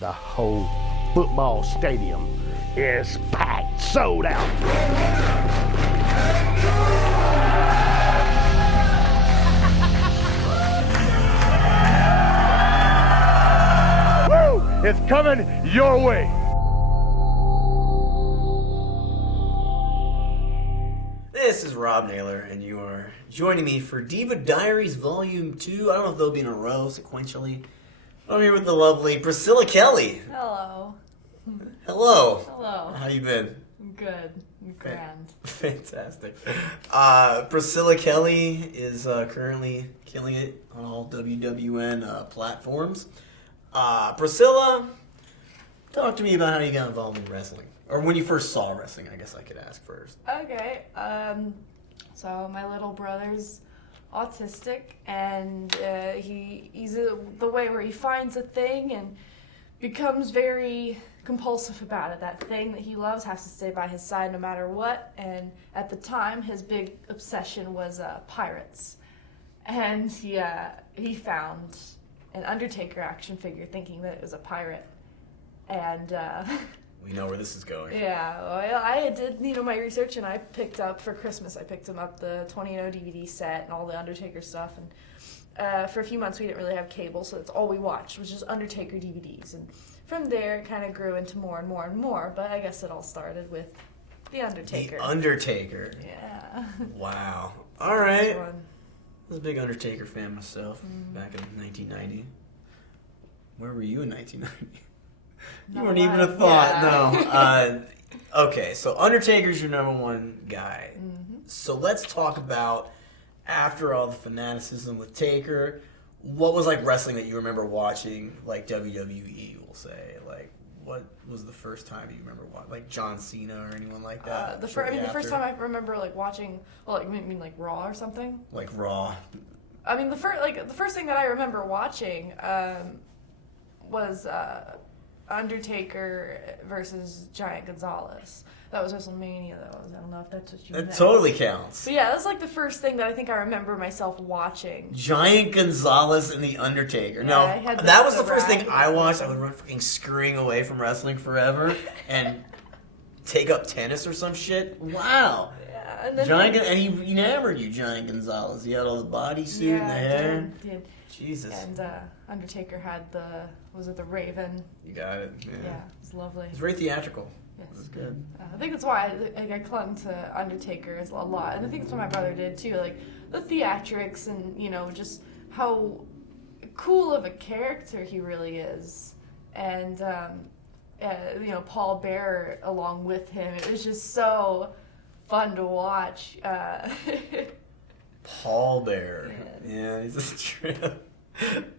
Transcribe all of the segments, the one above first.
The whole football stadium is packed, sold out. Woo! It's coming your way. This is Rob Naylor, and you are joining me for Diva Diaries Volume 2. I don't know if they'll be in a row sequentially. I'm here with the lovely Priscilla Kelly. Hello. Hello. Hello. How you been? Good. Grand. Fantastic. Priscilla Kelly is currently killing it on all WWN platforms. Priscilla, talk to me about how you got involved in wrestling. Or when you first saw wrestling, I guess I could ask first. Okay. So my little brother's autistic, and he's the way where he finds a thing and becomes very compulsive about it. That thing that he loves has to stay by his side no matter what. And at the time, his big obsession was pirates. And he found an Undertaker action figure thinking that it was a pirate. And we know where this is going. yeah, well, I did my research, and I picked up for Christmas. I picked him up the 20-0 DVD set and all the Undertaker stuff. And for a few months, we didn't really have cable, so that's all we watched was just Undertaker DVDs. And from there, it kind of grew into more and more and more. But I guess it all started with the Undertaker. The Undertaker. Yeah. Wow. All right. I was a big Undertaker fan myself back in 1990. Where were you in 1990? You weren't even a thought, no. Okay, so Undertaker's your number one guy. Mm-hmm. So let's talk about, after all the fanaticism with Taker, what was like wrestling that you remember watching, like WWE, we'll say? Like, what was the first time you remember watching, like John Cena or anyone like that? The first time I remember like watching, like Raw or something. Like Raw. I mean, the first thing that I remember watching was Undertaker versus Giant Gonzalez. That was WrestleMania. I don't know if that's what you meant. That totally counts. But yeah, that's like the first thing that I think I remember myself watching. Giant Gonzalez and The Undertaker. Yeah, no, that was the first thing I watched. I would run fucking scurrying away from wrestling forever and take up tennis or some shit. Wow. Yeah, and then and he enamored you, Giant Gonzalez. He had all the bodysuit and the hair. Did. Jesus. And Undertaker had the Raven. You got it. Yeah, it was lovely. It's very theatrical. Yes. It was good. I think that's why I clung to Undertaker a lot. And I think that's what my brother did too. Like the theatrics and, just how cool of a character he really is. And, Paul Bearer along with him. It was just so fun to watch. Paul Bearer. Yeah, he's a trip.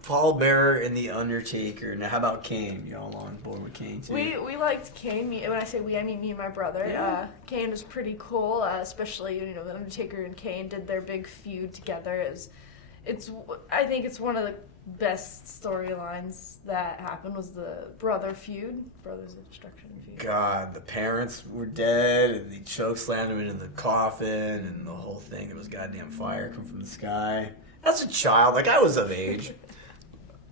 Paul Bearer and The Undertaker. Now, how about Kane? You all on board with Kane, too? We liked Kane. When I say we, I mean me and my brother. Yeah. Kane was pretty cool, especially, The Undertaker and Kane did their big feud together. I think it's one of the best storylines that happened was the brother feud. Brothers of Destruction feud. God, the parents were dead, and they chokeslammed him into the coffin, and the whole thing. There was goddamn fire come from the sky. As a child, I was of age.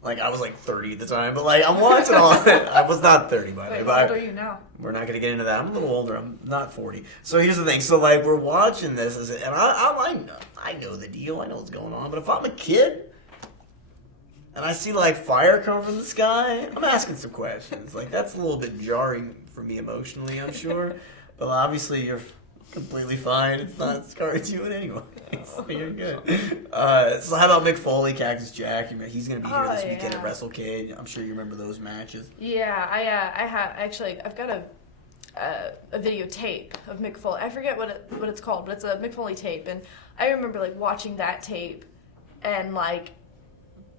I was 30 at the time, but I'm watching all of it. I was not 30 by the way. How old are you now? We're not going to get into that. I'm a little older. I'm not 40. So here's the thing. So we're watching this, and I know the deal. I know what's going on. But if I'm a kid and I see fire come from the sky, I'm asking some questions. That's a little bit jarring for me emotionally, I'm sure. But obviously you're completely fine. It's not scarring you in any way. So you're good. So how about Mick Foley, Cactus Jack? He's going to be here this weekend at WrestleCade. I'm sure you remember those matches. Yeah, I've got a videotape of Mick Foley. I forget what it's called, but it's a Mick Foley tape, and I remember watching that tape, and I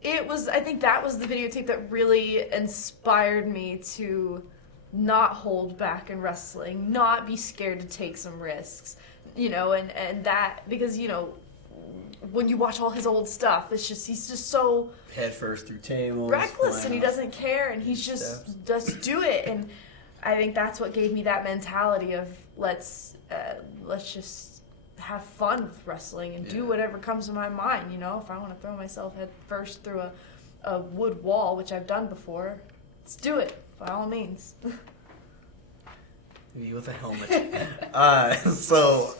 think that was the videotape that really inspired me to not hold back in wrestling, not be scared to take some risks, and that, because, when you watch all his old stuff, he's just so head first through tables, reckless, and he doesn't care, and he's just do it. And I think that's what gave me that mentality of let's just have fun with wrestling and do whatever comes to my mind. If I want to throw myself head first through a wood wall, which I've done before, let's do it by all means. You with a helmet. So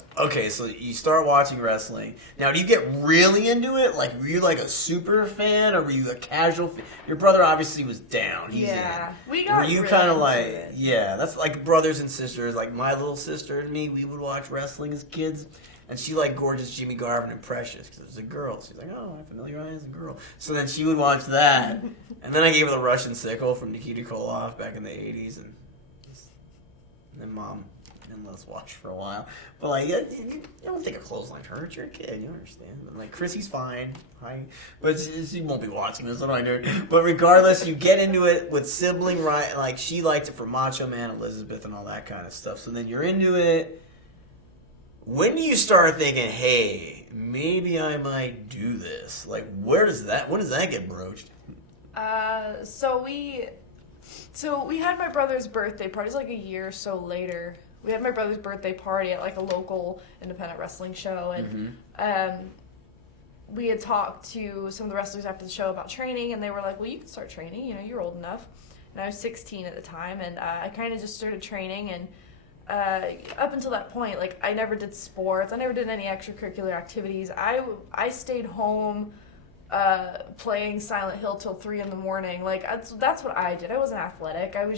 you start watching wrestling. Now, do you get really into it? Like, were you like a super fan, or were you a casual fan? Your brother obviously was down. He's in. We got. Were you really kind of into like, it. yeah, that's like brothers and sisters. Like my little sister and me, we would watch wrestling as kids. And she liked gorgeous Jimmy Garvin and Precious because it was a girl. She's like, oh, I familiarize as a girl. So then she would watch that. And then I gave her the Russian Sickle from Nikita Koloff back in the 80s. And then Mom didn't let us watch for a while. But, like, you don't think a clothesline hurts. You're a kid. You understand. And, like, Chrissy's fine. But she won't be watching this. I know. But regardless, you get into it with sibling right. Like, she liked it for Macho Man, Elizabeth, and all that kind of stuff. So then you're into it. When do you start thinking, hey, maybe I might do this? Like, when does that get broached? So we had my brother's birthday party. It was like a year or so later. We had my brother's birthday party at like a local independent wrestling show, and we had talked to some of the wrestlers after the show about training, and they were like, well, you can start training, you know, you're old enough. And I was 16 at the time, and I kind of just started training, and up until that point, like, I never did sports, I never did any extracurricular activities. I stayed home playing Silent Hill till 3 in the morning. Like, that's what I did. I wasn't athletic. I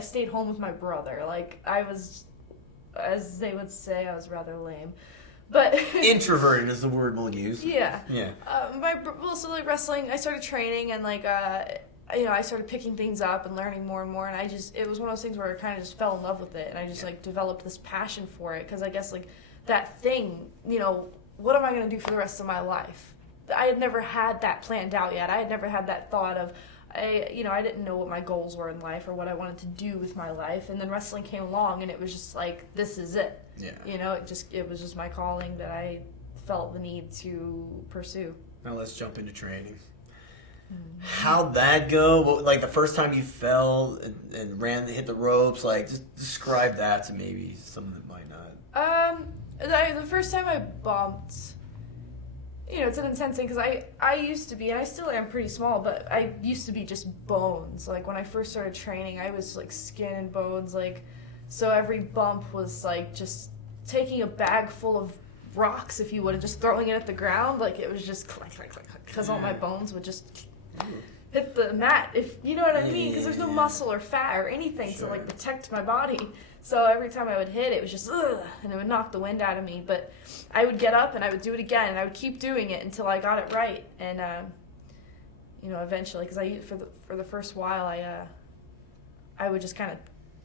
stayed home with my brother. Like, I was, as they would say, I was rather lame. But introverted is the word we'll use. Yeah. Yeah. So like wrestling, I started training, and like I started picking things up and learning more and more, and it was one of those things where I kind of just fell in love with it, and I just like developed this passion for it, because I guess like that thing, you know, what am I going to do for the rest of my life? I had never had that planned out yet. I had never had that thought of, I didn't know what my goals were in life or what I wanted to do with my life, and then wrestling came along, and it was just like, this is it. Yeah. You know, it was just my calling that I felt the need to pursue. Now let's jump into training. How'd that go? Like the first time you fell and hit the ropes, like just describe that to maybe someone that might not. The first time I bumped, you know, it's an intense thing, because I used to be, and I still am pretty small, but I used to be just bones. Like when I first started training, I was like skin and bones, like, so every bump was like just taking a bag full of rocks, if you would, and just throwing it at the ground. Like it was just click, click, click, click, because all my bones would just hit the mat, if you know what I mean, because there's no muscle or fat or anything to like protect my body. So every time I would hit, it was just ugh, and it would knock the wind out of me. But I would get up and I would do it again, and I would keep doing it until I got it right. And you know, eventually, because for the first while, I would just kind of,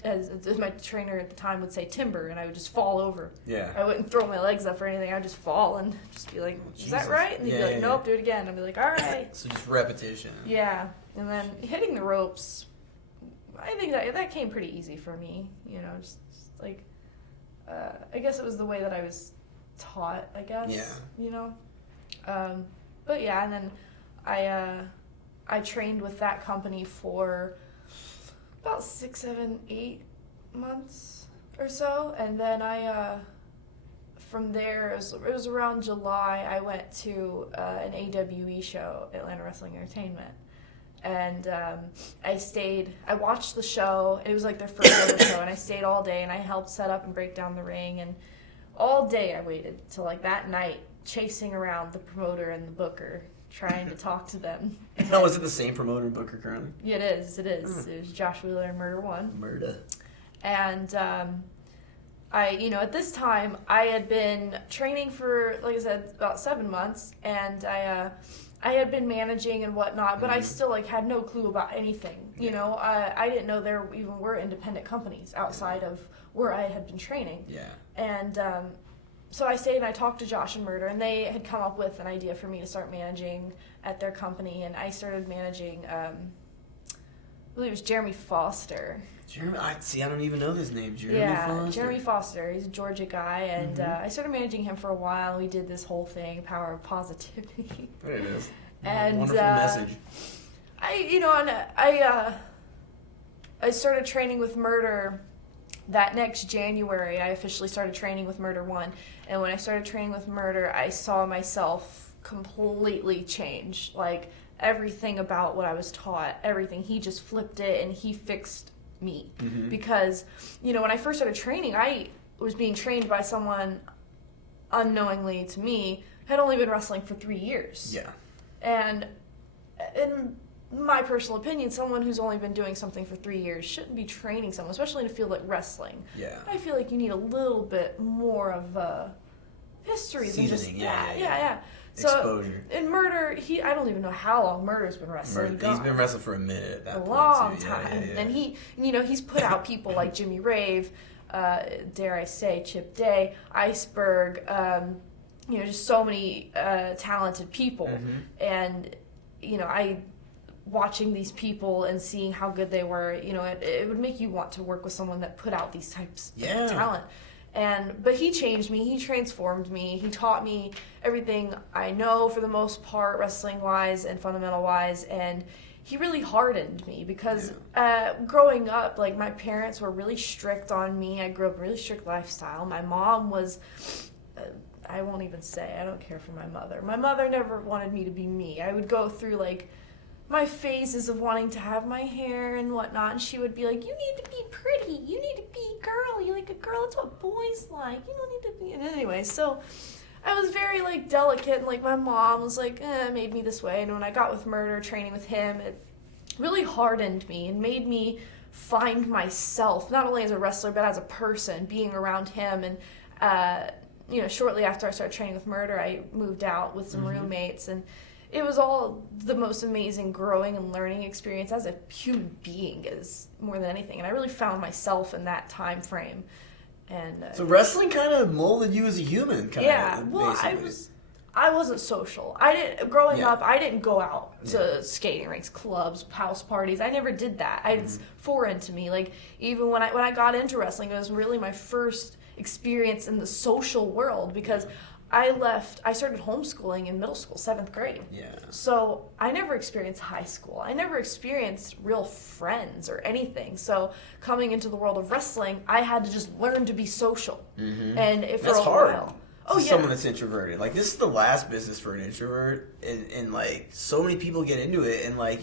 as my trainer at the time would say, timber, and I would just fall over. Yeah. I wouldn't throw my legs up or anything. I'd just fall and just be like, is that right? And he'd be like, nope, do it again. I'd be like, all right. So just repetition. Yeah. And then hitting the ropes, I think that came pretty easy for me. You know, just like, I guess it was the way that I was taught, I guess. Yeah. You know? But yeah, and then I trained with that company for about 6, 7, 8 months or so, and then from there, it was around July, I went to an AWWE show, Atlanta Wrestling Entertainment, and I watched the show. It was like their first ever show, and I stayed all day, and I helped set up and break down the ring, and all day I waited till like that night, chasing around the promoter and the booker, trying to talk to them. Now, is it the same promoter and booker currently? Yeah, it is. It was Josh Wheeler and Murder One. Murder. And at this time, I had been training for, like I said, about 7 months, and I had been managing and whatnot, but I still like had no clue about anything. You know, I didn't know there even were independent companies outside of where I had been training. Yeah. And so I stayed and I talked to Josh and Murder, and they had come up with an idea for me to start managing at their company, and I started managing, I believe it was Jeremy Foster. Jeremy, I don't even know his name. Jeremy Foster. Jeremy Foster. He's a Georgia guy, and I started managing him for a while. We did this whole thing, Power of Positivity. There it is. And wonderful message. I started training with Murder. That next January, I officially started training with Murder One, and when I started training with Murder, I saw myself completely change. Like, everything about what I was taught, everything. He just flipped it and he fixed me. Mm-hmm. Because, you know, when I first started training, I was being trained by someone unknowingly to me, had only been wrestling for 3 years. Yeah. And in my personal opinion, someone who's only been doing something for 3 years shouldn't be training someone, especially in a field like wrestling. Yeah. I feel like you need a little bit more of a history than just Seasoning, that. yeah. Yeah. So Exposure. in Murder, I don't even know how long Murder's been wrestling. He's been wrestling for a minute at that a point. long too. time. Yeah. And he's put out people like Jimmy Rave, dare I say, Chip Day, Iceberg, just so many talented people. Mm-hmm. And, watching these people and seeing how good they were, it would make you want to work with someone that put out these types of talent. But he changed me, he transformed me, he taught me everything I know for the most part, wrestling-wise and fundamental-wise, and he really hardened me because growing up, like, my parents were really strict on me. I grew up in a really strict lifestyle. My mom was, I won't even say, I don't care for my mother. My mother never wanted me to be me. I would go through, like, my phases of wanting to have my hair and whatnot, and she would be like, you need to be pretty, you need to be a girl, you like a girl, that's what boys like, you don't need to be, and anyway, so I was very, like, delicate, and, like, my mom was like, made me this way, and when I got with Murder, training with him, it really hardened me and made me find myself, not only as a wrestler, but as a person, being around him, and, shortly after I started training with Murder, I moved out with some roommates, and it was all the most amazing growing and learning experience as a human being, is more than anything. And I really found myself in that time frame. And so wrestling kind of molded you as a human, well, I wasn't social. Growing up, I didn't go out to skating rinks, clubs, house parties. I never did that. It's foreign to me. Like, even when I got into wrestling, it was really my first experience in the social world, because I started homeschooling in middle school, 7th grade. Yeah. So I never experienced high school. I never experienced real friends or anything. So coming into the world of wrestling, I had to just learn to be social. Mm-hmm. And that's hard. While. Someone that's introverted. Like, this is the last business for an introvert, and like, so many people get into it, and like,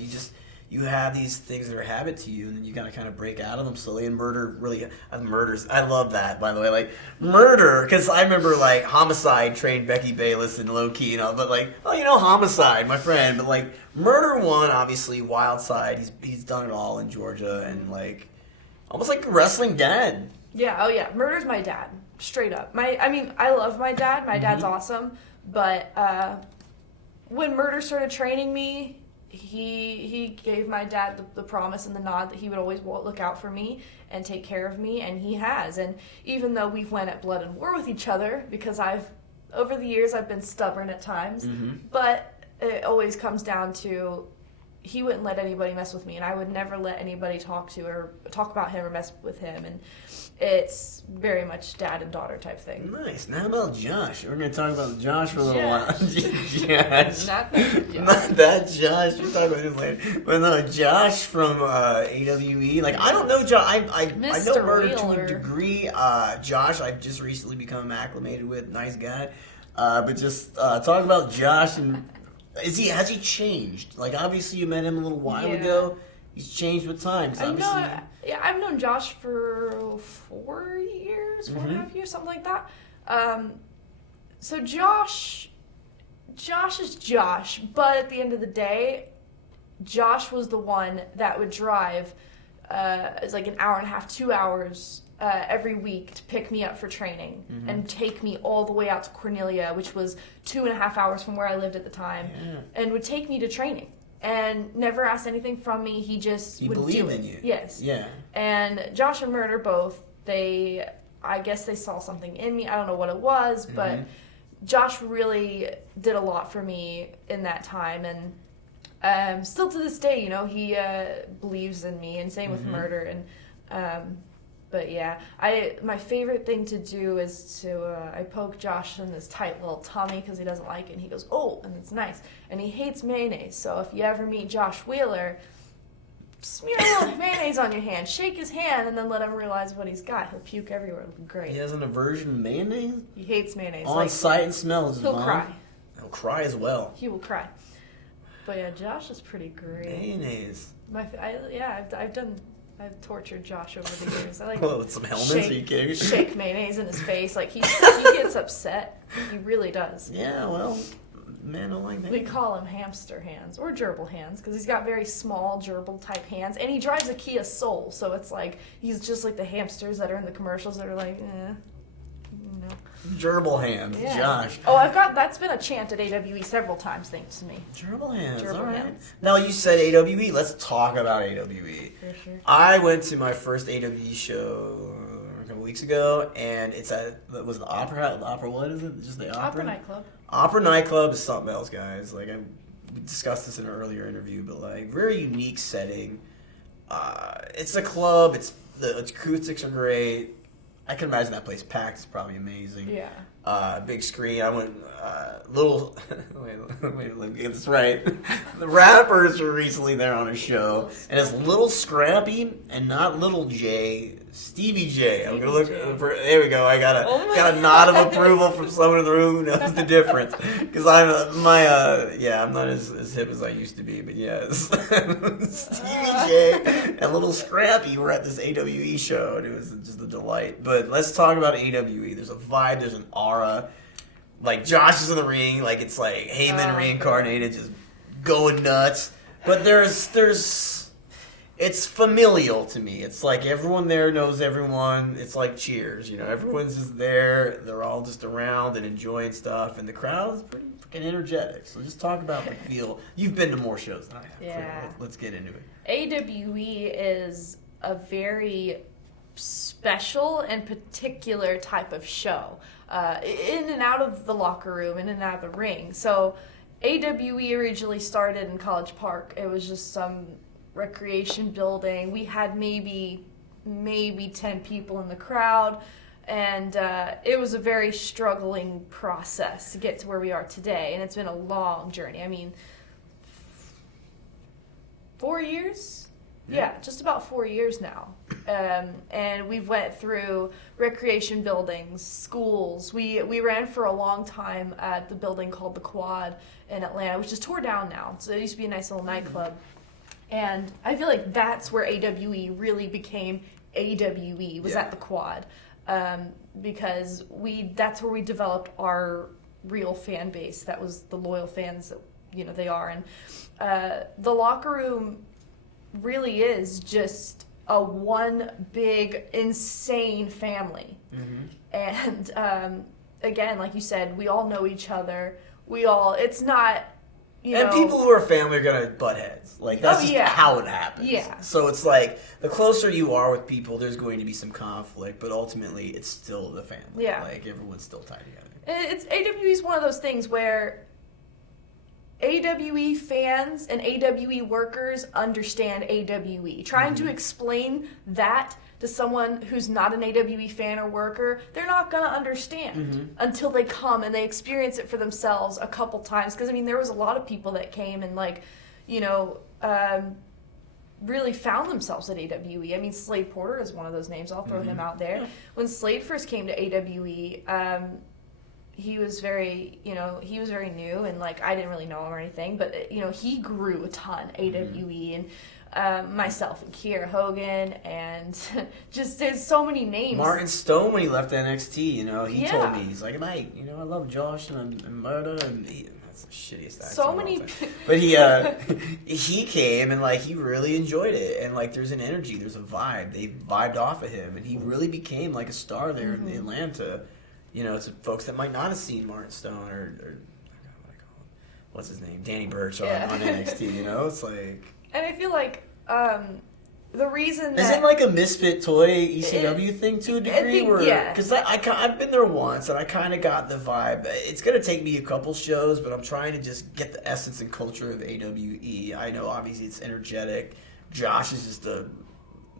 you have these things that are habit to you, and then you gotta kind of break out of them slowly. And Murder really, Murders, I love that, by the way. Like, Murder, because I remember, like, Homicide trained Becky Bayless and Low Key, but like, Homicide, my friend. But like, Murder won, obviously, Wild Side. He's done it all in Georgia, and like, almost like a wrestling dad. Yeah, Murder's my dad, straight up. I love my dad. My dad's awesome, but when Murder started training me, he gave my dad the promise and the nod that he would always look out for me and take care of me, and he has. And even though we've went at blood and war with each other, because over the years I've been stubborn at times, but it always comes down to he wouldn't let anybody mess with me, and I would never let anybody talk about him or mess with him, and it's very much dad and daughter type thing. Nice. Now about Josh. We're going to talk about Josh for a little while. Josh. Not that Josh. We'll talk about him later. But no, Josh from AWWE. Like, I don't know Josh. I know Murder to a degree. Josh, I've just recently become acclimated with. Nice guy. But just talk about Josh, and has he changed? Like, obviously you met him a little while ago. He's changed with time. I've known Josh for 4 years, 4.5 years, something like that. So Josh is Josh, but at the end of the day, Josh was the one that would drive, it's like an hour and a half, 2 hours every week to pick me up for training and take me all the way out to Cornelia, which was 2.5 hours from where I lived at the time, and would take me to training. And never asked anything from me. He just would do it. In you. Yes. Yeah. And Josh and Murder both, I guess they saw something in me. I don't know what it was, but Josh really did a lot for me in that time. And still to this day, he believes in me, and same with Murder. And but yeah, my favorite thing to do is I poke Josh in his tight little tummy because he doesn't like it, and he goes, oh, and it's nice. And he hates mayonnaise, so if you ever meet Josh Wheeler, smear a little mayonnaise on your hand, shake his hand, and then let him realize what he's got. He'll puke everywhere. It'll be great. He has an aversion to mayonnaise? He hates mayonnaise. On sight and smell is his He'll mom. cry. He'll cry as well. He will cry. But yeah, Josh is pretty great. Mayonnaise. I've tortured Josh over the years. I like with some helmets? Are you kidding me? Shake mayonnaise in his face. Like he gets upset. He really does. Yeah, well, man, I don't like that. We call him hamster hands or gerbil hands because he's got very small gerbil type hands, and he drives a Kia Soul, so it's like he's just like the hamsters that are in the commercials that are like, Gerbil hands, Yeah. Josh. Oh, that's been a chant at AWE several times, thanks to me. Gerbil hands, Gerbil all right. hands. Now, you said AWE. Let's talk about AWE. For sure. I went to my first AWE show a couple weeks ago, and it's was the opera. The opera, what is it? Just the opera? Opera nightclub. Opera nightclub is something else, guys. Like, we discussed this in an earlier interview, but like, very unique setting. It's a club. The acoustics are great. I can imagine that place packed. It's probably amazing. Yeah. Big screen. I went little. wait, let me get this right. The rappers were recently there on a show, and it's Little Scrappy and not Little J. Stevie J. I'm gonna look. There we go. I got a nod of approval from someone in the room who knows the difference. Because I'm not as hip as I used to be. But yes, Stevie J and Little Scrappy were at this AWE show, and it was just a delight. But let's talk about AWE. There's a vibe. There's an aura. Like Josh is in the ring. Like it's like Heyman reincarnated, just going nuts. But it's familial to me. It's like everyone there knows everyone. It's like Cheers, everyone's just there. They're all just around and enjoying stuff, and the crowd is pretty freaking energetic. So just talk about the feel. You've been to more shows than I have. Yeah. So let's get into it. AWE is a very special and particular type of show. In and out of the locker room, in and out of the ring. So AWE originally started in College Park. It was just some recreation building. We had maybe 10 people in the crowd, and it was a very struggling process to get to where we are today, and it's been a long journey. I mean, 4 years? Yeah, just about 4 years now. And we've went through recreation buildings, schools. We ran for a long time at the building called the Quad in Atlanta, which is tore down now. So it used to be a nice little nightclub. And I feel like that's where AWE really became AWE, was at the Quad. Because that's where we developed our real fan base. That was the loyal fans that, they are. And the locker room really is just a one big insane family. And again, like you said, we all know each other. It's not, and people who are family are gonna butt heads. Like that's just how it happens. Yeah. So it's like the closer you are with people, there's going to be some conflict, but ultimately it's still the family. Yeah. Like everyone's still tied together. AWE is one of those things where AWE fans and AWE workers understand AWE. Trying to explain that to someone who's not an AWE fan or worker, they're not going to understand until they come and they experience it for themselves a couple times. Because, there was a lot of people that came and, really found themselves at AWE. Slade Porter is one of those names. I'll throw him out there. Yeah. When Slade first came to AWE, he was very new, and I didn't really know him or anything, but he grew a ton. AWE and myself and Kiera Hogan, and just there's so many names. Martin Stone, when he left NXT, he told me, he's like, Mike, I love Josh and Murda, and that's the shittiest accent. So many, but he came and he really enjoyed it, and there's an energy, there's a vibe. They vibed off of him, and he really became a star there in Atlanta. To folks that might not have seen Martin Stone or what's his name, Danny Burch on NXT. It's like. And I feel like the reason that... Is it a misfit toy ECW thing to a degree? Because I've been there once, and I kind of got the vibe. It's going to take me a couple shows, but I'm trying to just get the essence and culture of AWE. I know, obviously, it's energetic. Josh is just a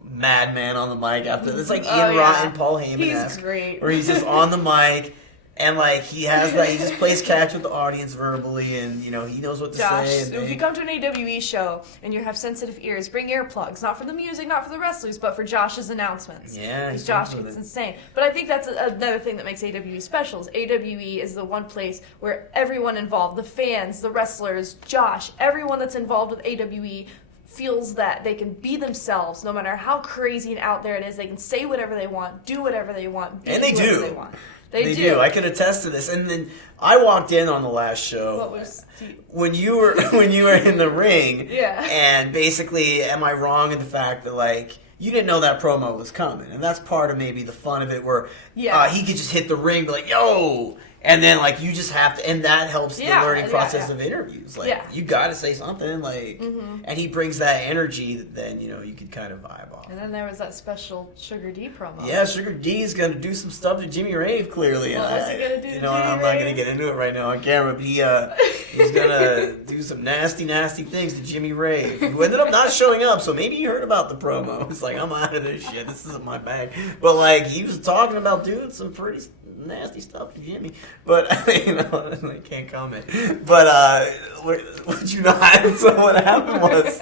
madman on the mic after. It's like Ian Rotten, Paul Heyman. He's great. Where he's just on the mic, And, like, he has that, he just plays catch with the audience verbally, and, you know, he knows what to say. And if you come to an AWWE show and you have sensitive ears, bring earplugs. Not for the music, not for the wrestlers, but for Josh's announcements. Yeah, because Josh gets insane. But I think that's another thing that makes AWWE special. Is AWWE is the one place where everyone involved, the fans, the wrestlers, Josh, everyone that's involved with AWWE feels that they can be themselves no matter how crazy and out there it is. They can say whatever they want, do whatever they want, be and they whoever do. They want. They do. I can attest to this. And then I walked in on the last show. What was when you were in the ring. Yeah. And basically, am I wrong in the fact that, like, you didn't know that promo was coming, and that's part of maybe the fun of it, where he could just hit the ring, be like, yo. And then, like, you just have to, and that helps the learning process of interviews. Like, you got to say something, like, and he brings that energy that then, you know, you could kind of vibe off. And then there was that special Sugar D promo. Yeah, Sugar D is going to do some stuff to Jimmy Rave, clearly. What was he going to do to Jimmy I'm not going to get into it right now on camera, but he's going to do some nasty, nasty things to Jimmy Rave, who ended up not showing up, so maybe you heard about the promo. It's like, I'm out of this shit. This isn't my bag. But, like, he was talking about doing some pretty nasty stuff to Jimmy, but you know, I can't comment. But would you not? So what happened was,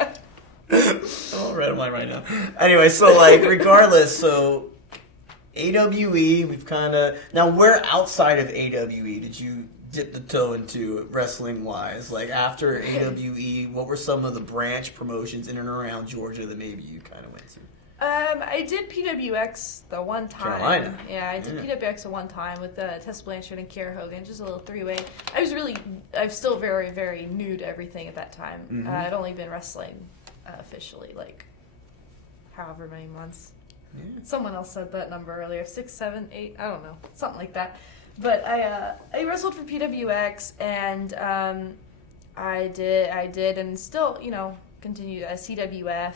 red am I right now? Anyway, so like regardless, so AWWE, we've kind of now where outside of AWWE did you dip the toe into wrestling wise? Like after AWWE, what were some of the branch promotions in and around Georgia that maybe you kind of went to? I did PWX the one time. Carolina. Yeah, I did PWX the one time with Tessa Blanchard and Kiera Hogan, just a little three-way. I'm still very, very new to everything at that time. I'd only been wrestling officially, like, however many months. Yeah. Someone else said that number earlier, 6, 7, 8, I don't know, something like that. But I wrestled for PWX, and I did, and still, you know, continued CWF.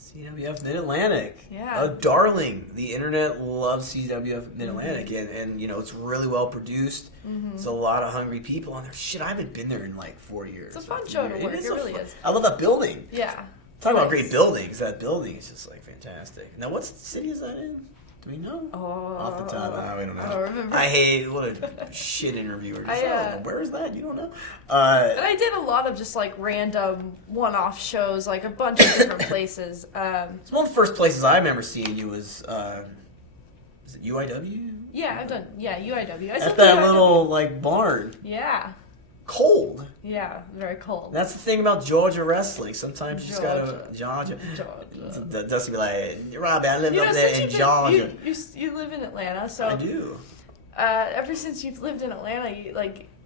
CWF Mid-Atlantic. Yeah. A darling. The internet loves CWF Mid-Atlantic, and you know, it's really well produced. There's a lot of hungry people on there. Shit, I haven't been there in like 4 years. It's a fun show to work. It really is. I love that building. Yeah. Talk about great buildings. That building is just like fantastic. Now, what city is that in? Do we know? Off the top, I don't know. I don't remember. I hate what a shit interviewer. Where is that? You don't know. And I did a lot of just like random one-off shows, like a bunch of different places. It's one of the first places I remember seeing you was it UIW? Yeah, I've done. Yeah, UIW. At that little like barn. Yeah. Cold. Yeah, very cold. That's the thing about Georgia wrestling. Sometimes you just gotta Georgia. Dusty be like, Robbie, I live up there in Georgia. You live in Atlanta, so I do. Ever since you've lived in Atlanta,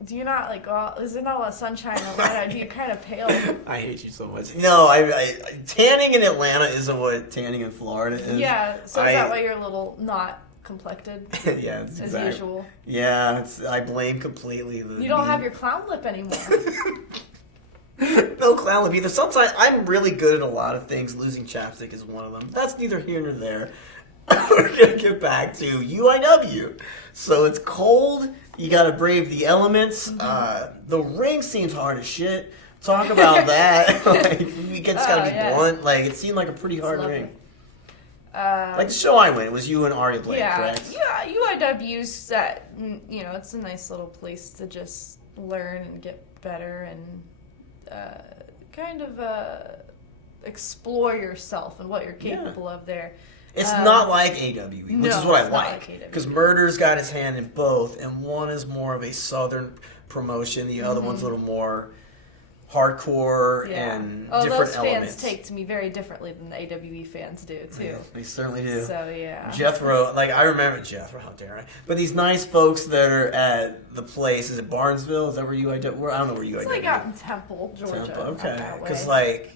do you not like go out? Is there not a lot of sunshine in Atlanta? Do you kind of pale? I hate you so much. No, I tanning in Atlanta isn't what tanning in Florida is. Yeah, so is that why you're a little not complected? Yeah, as usual. Yeah, I blame completely. You don't have your clown lip anymore. No clown lip either. Sometimes I'm really good at a lot of things. Losing chapstick is one of them. That's neither here nor there. We're gonna get back to UIW. So it's cold. You gotta brave the elements. The ring seems hard as shit. Talk about that. Like, you just gotta be blunt. Like, it seemed like a pretty hard ring. Like the show I went, it was you and Aria Blake, correct? Yeah, UIW's that, you know, it's a nice little place to just learn and get better and kind of explore yourself and what you're capable of there. It's not like AWWE, which is what I like. Because Murder's got his hand in both, and one is more of a southern promotion, the other one's a little more hardcore and different those elements. Fans take to me very differently than the AWWE fans do too. Yeah, they certainly do. So yeah, Jethro, like I remember Jethro. How dare I? But these nice folks that are at the place. Is it Barnesville? Is that where I don't know where UIW. It's like out in Temple, Georgia. Temple, okay. Because like.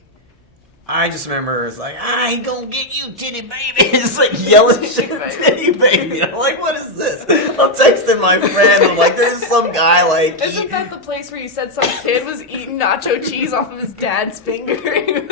I just remember it's like, I ain't gonna get you, titty baby. It's like yelling shit, titty baby. I'm like, what is this? I'm texting my friend. I'm like, there's some guy like. Isn't that the place where you said some kid was eating nacho cheese off of his dad's finger? Like,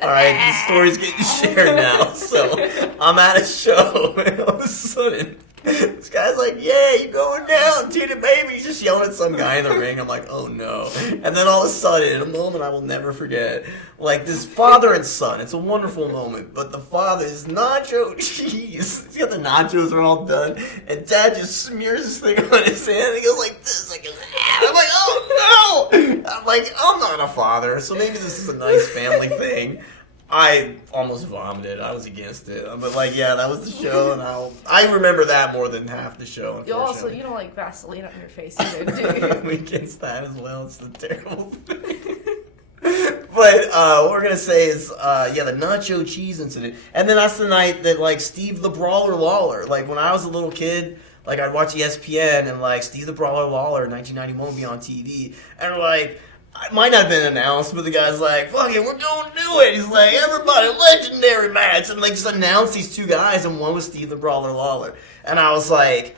all right, the story's getting shared now. So I'm at a show, and all of a sudden, this guy guy's like, yeah, you going down, Tina Baby. He's just yelling at some guy in the ring. I'm like, oh no. And then all of a sudden, in a moment I will never forget, like this father and son, it's a wonderful moment, but the father is nacho cheese. He's got the nachos are all done, and dad just smears this thing on his hand, and he goes like this, like, I'm like, oh no! I'm like, I'm not a father, so maybe this is a nice family thing. I almost vomited. I was against it. But, like, yeah, that was the show, and I remember that more than half the show, You don't like Vaseline on your face either, do you? I'm against that as well. It's the terrible thing. But what we're going to say is, the nacho cheese incident. And then that's the night that, like, Steve the Brawler Lawler, like, when I was a little kid, like, I'd watch ESPN, and, like, Steve the Brawler Lawler in 1991 would be on TV, and, like, it might not have been announced, but the guy's like, fuck it, we're going to do it. He's like, everybody, legendary match. And, like, just announced these two guys, and one was Steve the Brawler Lawler. And I was like,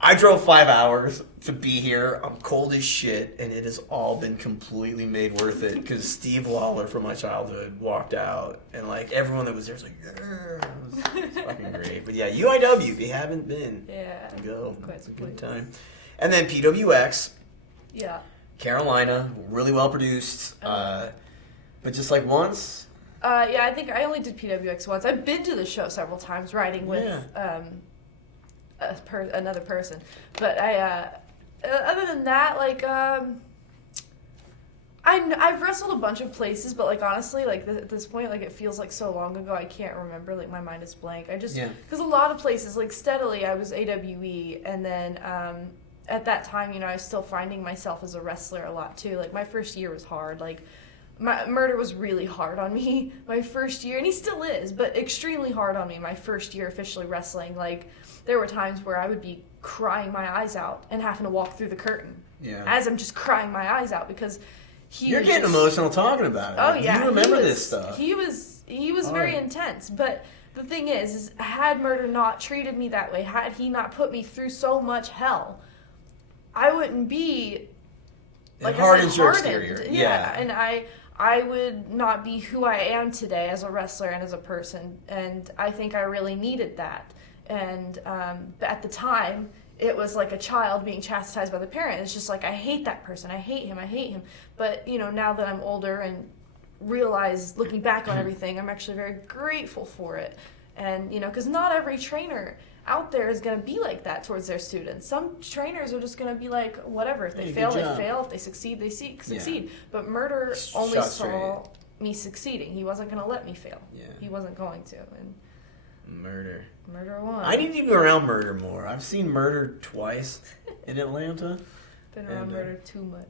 I drove 5 hours to be here. I'm cold as shit, and it has all been completely made worth it because Steve Lawler from my childhood walked out, and, like, everyone that was there was like, yeah, it was fucking great. But, yeah, UIW, if you haven't been, go. It's a good time. And then PWX. Yeah. Carolina, really well produced, but just like once. I think I only did PWX once. I've been to the show several times, riding with another person. But other than that, like, I've wrestled a bunch of places, but like honestly, like at this point, like it feels like so long ago, I can't remember. Like my mind is blank. Because a lot of places, like steadily, I was AWWE, and then. At that time, I was still finding myself as a wrestler a lot too. Like my first year was hard. Like Murder was really hard on me my first year, and he still is, but extremely hard on me my first year officially wrestling. Like there were times where I would be crying my eyes out and having to walk through the curtain as I'm just crying my eyes out because You're getting emotional talking about it. Oh yeah, you remember this stuff. He was very intense, but the thing is had Murder not treated me that way, had he not put me through so much hell, I wouldn't be like hardened your hardened. exterior. Yeah, and I would not be who I am today as a wrestler and as a person, and I think I really needed that. And at the time, it was like a child being chastised by the parent. It's just like, I hate that person. I hate him. But, now that I'm older and realize, looking back on everything, I'm actually very grateful for it. And, because not every trainer out there is going to be like that towards their students. Some trainers are just going to be like, whatever. If they fail, they fail. If they succeed, they succeed. But Murder only saw me succeeding. He wasn't going to let me fail. Yeah. He wasn't going to. And Murder won. I need to be around Murder more. I've seen Murder twice in Atlanta. Been around Murder too much.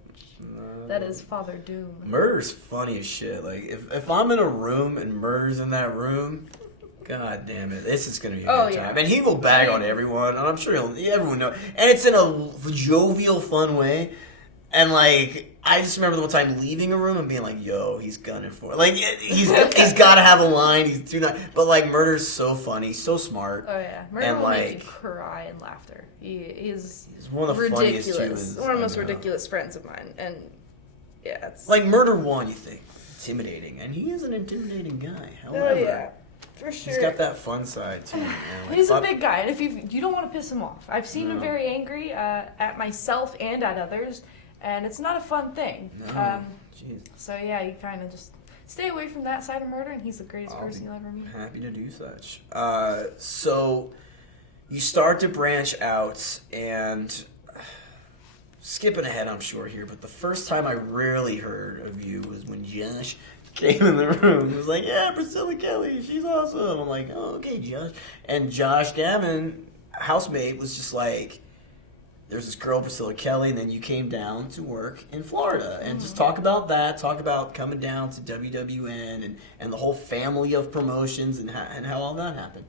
That is Father Doom. Murder's funny as shit. Like, if I'm in a room and Murder's in that room... God damn it! This is gonna be a good time, and he will bag on everyone, and I'm sure everyone know. And it's in a jovial, fun way. And like, I just remember the one time leaving a room and being like, "Yo, he's gunning for it." Like, he's got to have a line. He's do not. But like, Murder's so funny, so smart. Oh yeah, Murder will make you cry in laughter. He's one of the ridiculous. Funniest one of the most ridiculous friends of mine, and yeah, it's like Murder one. You think intimidating, and he is an intimidating guy. However. For sure. He's got that fun side too. Man. Like, he's a big guy, and if you don't want to piss him off. I've seen him very angry at myself and at others, and it's not a fun thing. So yeah, you kind of just stay away from that side of Murder, and he's the greatest person you'll ever meet. Happy to do such. So you start to branch out, and skipping ahead, I'm sure here, but the first time I really heard of you was when Josh came in the room. He was like, yeah, Priscilla Kelly, she's awesome. I'm like, oh, okay, Josh. And Josh Gammon, housemate, was just like, there's this girl, Priscilla Kelly, and then you came down to work in Florida. And just talk about that, talk about coming down to WWN and the whole family of promotions and how all that happened.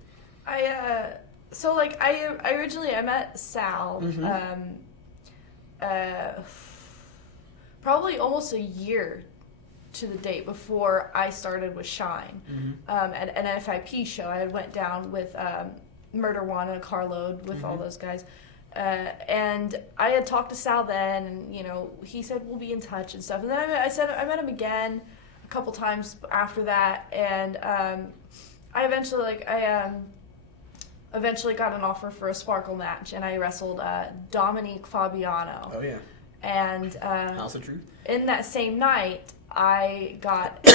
I originally met Sal, probably almost a year to the date before I started with Shine. At an NFIP show, I had went down with Murder One and a carload with all those guys. And I had talked to Sal then, and he said we'll be in touch and stuff. And then I met him again a couple times after that, and I eventually eventually got an offer for a Sparkle match, and I wrestled Dominique Fabiano. Oh yeah. And House of Truth. in that same night, I got to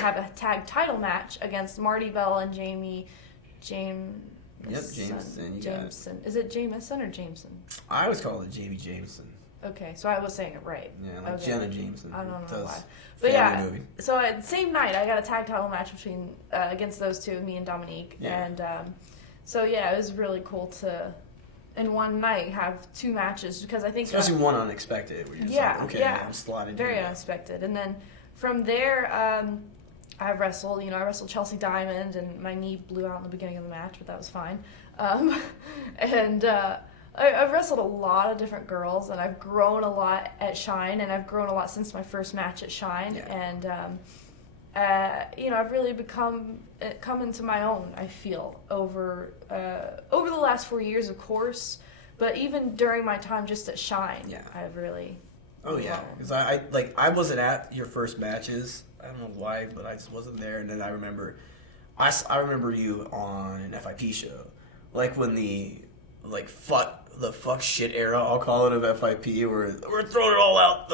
have a tag title match against Marty Bell and Jameson. Yep, Jameson. Jameson. Is it Jameson or Jameson? I always call it Jamie Jameson. Okay, so I was saying it right. Yeah, like okay. Jenna Jameson. I don't know Does why. But yeah, movie. so at the same night, I got a tag title match between against those two, me and Dominique. Yeah. And so yeah, it was really cool to, in one night, have 2 matches because I think especially one unexpected. Where you're just like, okay, I'm slotted. Very unexpected. And then from there, I wrestled. I wrestled Chelsea Diamond, and my knee blew out in the beginning of the match, but that was fine. And I've wrestled a lot of different girls, and I've grown a lot at Shine, and I've grown a lot since my first match at Shine. Yeah. And I've really come into my own. I feel over the last 4 years, of course, but even during my time just at Shine, I've really. Oh yeah, because I wasn't at your first matches. I don't know why, but I just wasn't there. And then I remember you on an FIP show, like when the fuck shit era, I'll call it, of FIP, where we're throwing it all out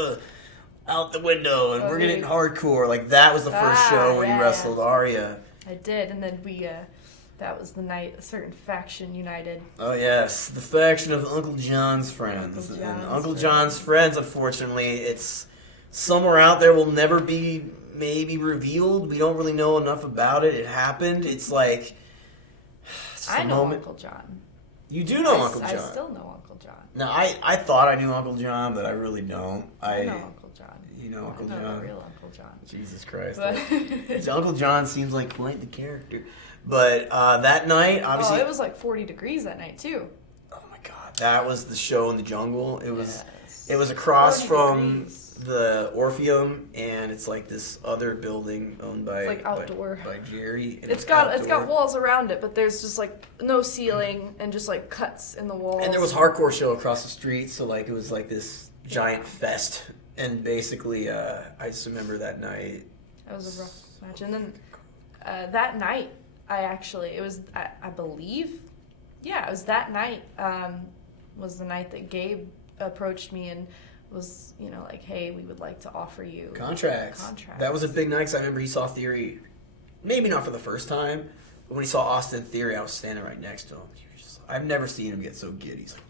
the window and we're getting hardcore. Like that was the first show where you wrestled Aria. I did, and then that was the night a certain faction united. Oh yes, the faction of Uncle John's friends. Uncle John's friends, unfortunately, it's somewhere out there, will never be maybe revealed. We don't really know enough about it. It happened. It's like I know Uncle John. You do know Uncle John. I still know Uncle John. Now, I thought I knew Uncle John, but I really don't. I know Uncle John. You know Uncle John? I know the real Uncle John. Jesus Christ. But Uncle John seems like quite the character. But that night, obviously... Oh, it was like 40 degrees that night, too. Oh, my God. That was the show in the jungle. It was across from the Orpheum, and it's like this other building owned by... It's like outdoor. By Jerry. It's got walls around it, but there's just like no ceiling and just like cuts in the walls. And there was hardcore show across the street, so like it was like this giant fest. And basically, I just remember that night. That was a rough match. And then that night, it was that night was the night that Gabe approached me and was, like, hey, we would like to offer you contracts. That was a big night because I remember he saw Theory, maybe not for the first time, but when he saw Austin Theory, I was standing right next to him. I've never seen him get so giddy. He's like,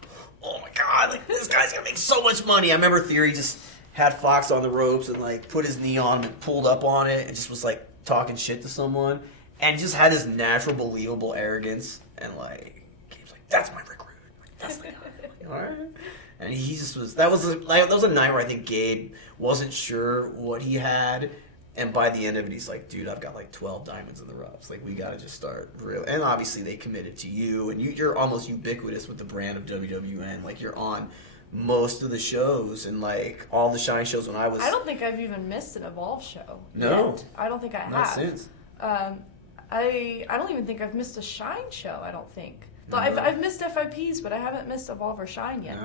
oh my God, like this guy's gonna make so much money. I remember Theory just had Fox on the ropes and like put his knee on him and pulled up on it and just was like talking shit to someone and just had his natural believable arrogance and like Gabe's like, that's my recruit. Like, that's the guy. All right. And he just was. That was a night where I think Gabe wasn't sure what he had, and by the end of it, he's like, "Dude, I've got like 12 diamonds in the roughs. Like, we got to just start real." And obviously, they committed to you, and you're almost ubiquitous with the brand of WWN. Like, you're on most of the shows and like all the Shine shows. When I was, I don't think I've even missed an Evolve show. No, yet. I don't think I have. Not since. I don't even think I've missed a Shine show. I don't think. I've missed FIPs, but I haven't missed Evolve or Shine yet.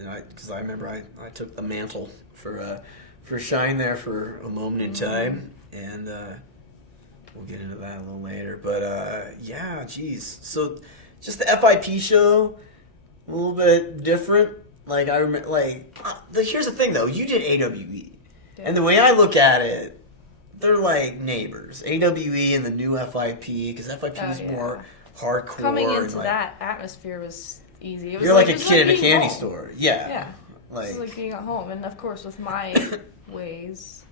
No, because I remember I took the mantle for Shine there for a moment in time, and we'll get into that a little later. But yeah, geez. So just the FIP show, a little bit different. Like I remember, here's the thing though, you did AWWE, and the way I look at it, they're like neighbors. AWWE and the new FIP, because FIP is more hardcore. Coming into that atmosphere was easy. It was you're like a kid in a candy home. store. Yeah. Yeah. It's like being at home. And of course, with my ways,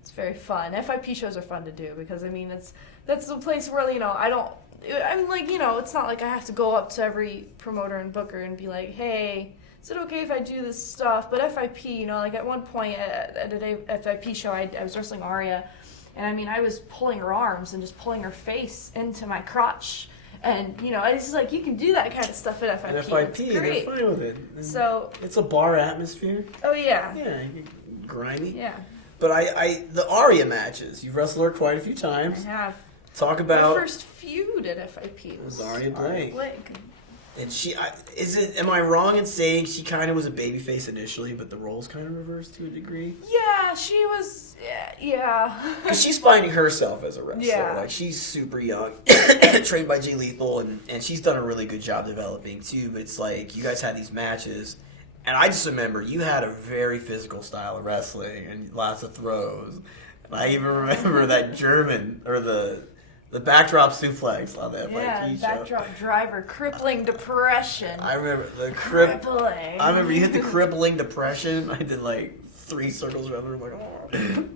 it's very fun. FIP shows are fun to do because, that's the place where, it's not like I have to go up to every promoter and booker and be like, hey, is it okay if I do this stuff? But FIP, at one point at a FIP show, I was wrestling Aria. And, I was pulling her arms and just pulling her face into my crotch. And, it's just like, you can do that kind of stuff at FIP. At FIP, it's great. they're fine with it. And so it's a bar atmosphere. Oh, yeah. Yeah, grimy. Yeah. But the Aria matches, you've wrestled her quite a few times. I have. Talk about... My first feud at FIP was Aria Blake. And am I wrong in saying she kind of was a babyface initially, but the roles kind of reversed to a degree? Yeah, she was, yeah. Because she's finding herself as a wrestler. Yeah. Like, she's super young, trained by Jay Lethal, and she's done a really good job developing, too. But it's like, you guys had these matches, and I just remember you had a very physical style of wrestling, and lots of throws. And I even remember that German, or the backdrop suplex on that Yeah, show. backdrop driver, crippling depression. I remember the crippling. I remember you hit the crippling depression. I did like 3 circles around the room, like,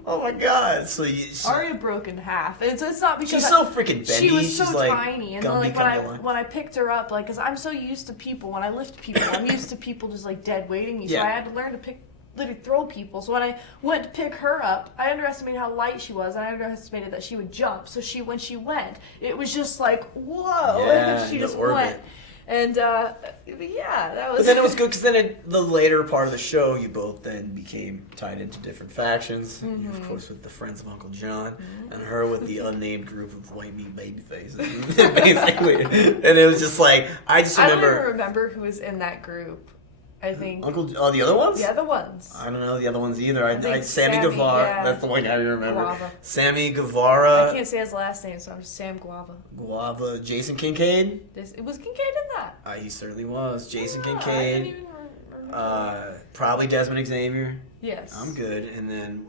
oh my god! So Aria broke in half. It's not because she's so freaking bendy. She was so she's like tiny, and then like when I picked her up, like, because I'm so used to people when I lift people, I'm used to people just like dead weighting me. So I had to learn to literally throw people. So when I went to pick her up, I underestimated how light she was, and I underestimated that she would jump. So when she went, it was just like, whoa! Yeah, she just orbit. went. And yeah, that was. But then it was good because then the later part of the show, you both then became tied into different factions. Mm-hmm. You, of course, with the Friends of Uncle John, and her with the unnamed group of white meat baby faces, basically. And it was just like I don't even remember who was in that group. I think the other ones? The other ones. I don't know the other ones either. I think Sammy Guevara. Yeah. That's the one I remember. Guava. Sammy Guevara. I can't say his last name, so I'm just Sam Guava. Guava. Jason Kincaid. It was Kincaid in that. He certainly was. Jason I Kincaid. didn't even remember. Probably Desmond Xavier. Yes. I'm good. And then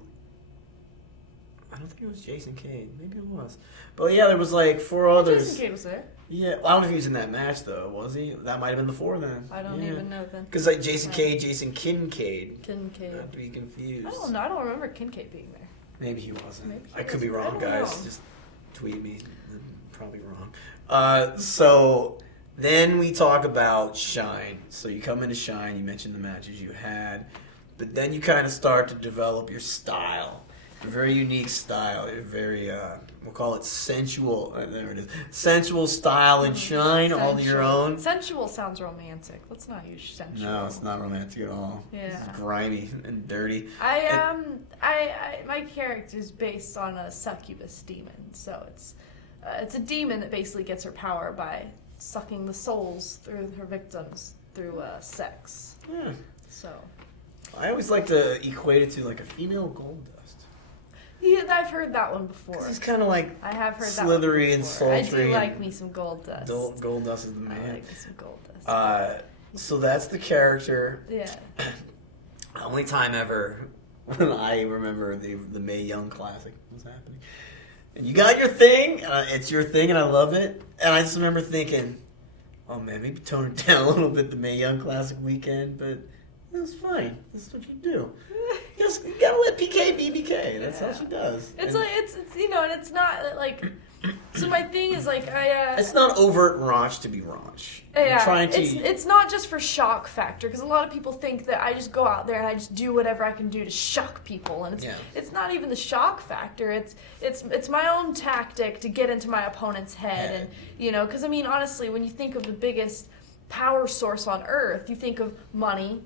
I don't think it was Jason Cade. Maybe it was. But yeah, there was like 4 others. Jason Cade was there. Yeah, well, I don't know if he was in that match though. Was he? That might have been the 4 then. I don't even know then. Because like Jason Cade, Jason Kincaid. Kincaid. Not to be confused. I don't know. I don't remember Kincaid being there. Maybe he wasn't. Maybe he I could be wasn't. wrong, I don't guys. know. Just tweet me. I'm probably wrong. So then we talk about Shine. So you come into Shine. You mentioned the matches you had, but then you kind of start to develop your style. A very unique style. A very, we'll call it sensual. There it is. Sensual style and Shine, all to your own. Sensual sounds romantic. Let's not use sensual. No, it's not romantic at all. Yeah. It's grimy and dirty. My character is based on a succubus demon, so it's a demon that basically gets her power by sucking the souls through her victims through sex. Yeah. So. I always like to equate it to like a female gold dust. Yeah, I've heard that one before. He's kind of like I have heard slithery that and sultry. I sultry. do like me some gold dust. Gold dust is the man. I like me some gold dust. So that's the character. Yeah. The only time ever when I remember the Mae Young Classic was happening. And you got your thing. It's your thing, and I love it. And I just remember thinking, oh man, maybe tone it down a little bit the Mae Young Classic weekend, but it was fine. This is what you do. You gotta let PK be PK. That's how she does. It's like it's and it's not like. So my thing is like It's not overt raunch to be raunch. Yeah, it's not just for shock factor because a lot of people think that I just go out there and I just do whatever I can do to shock people, and it's not even the shock factor. It's my own tactic to get into my opponent's head, and because I mean honestly, when you think of the biggest power source on earth, you think of money,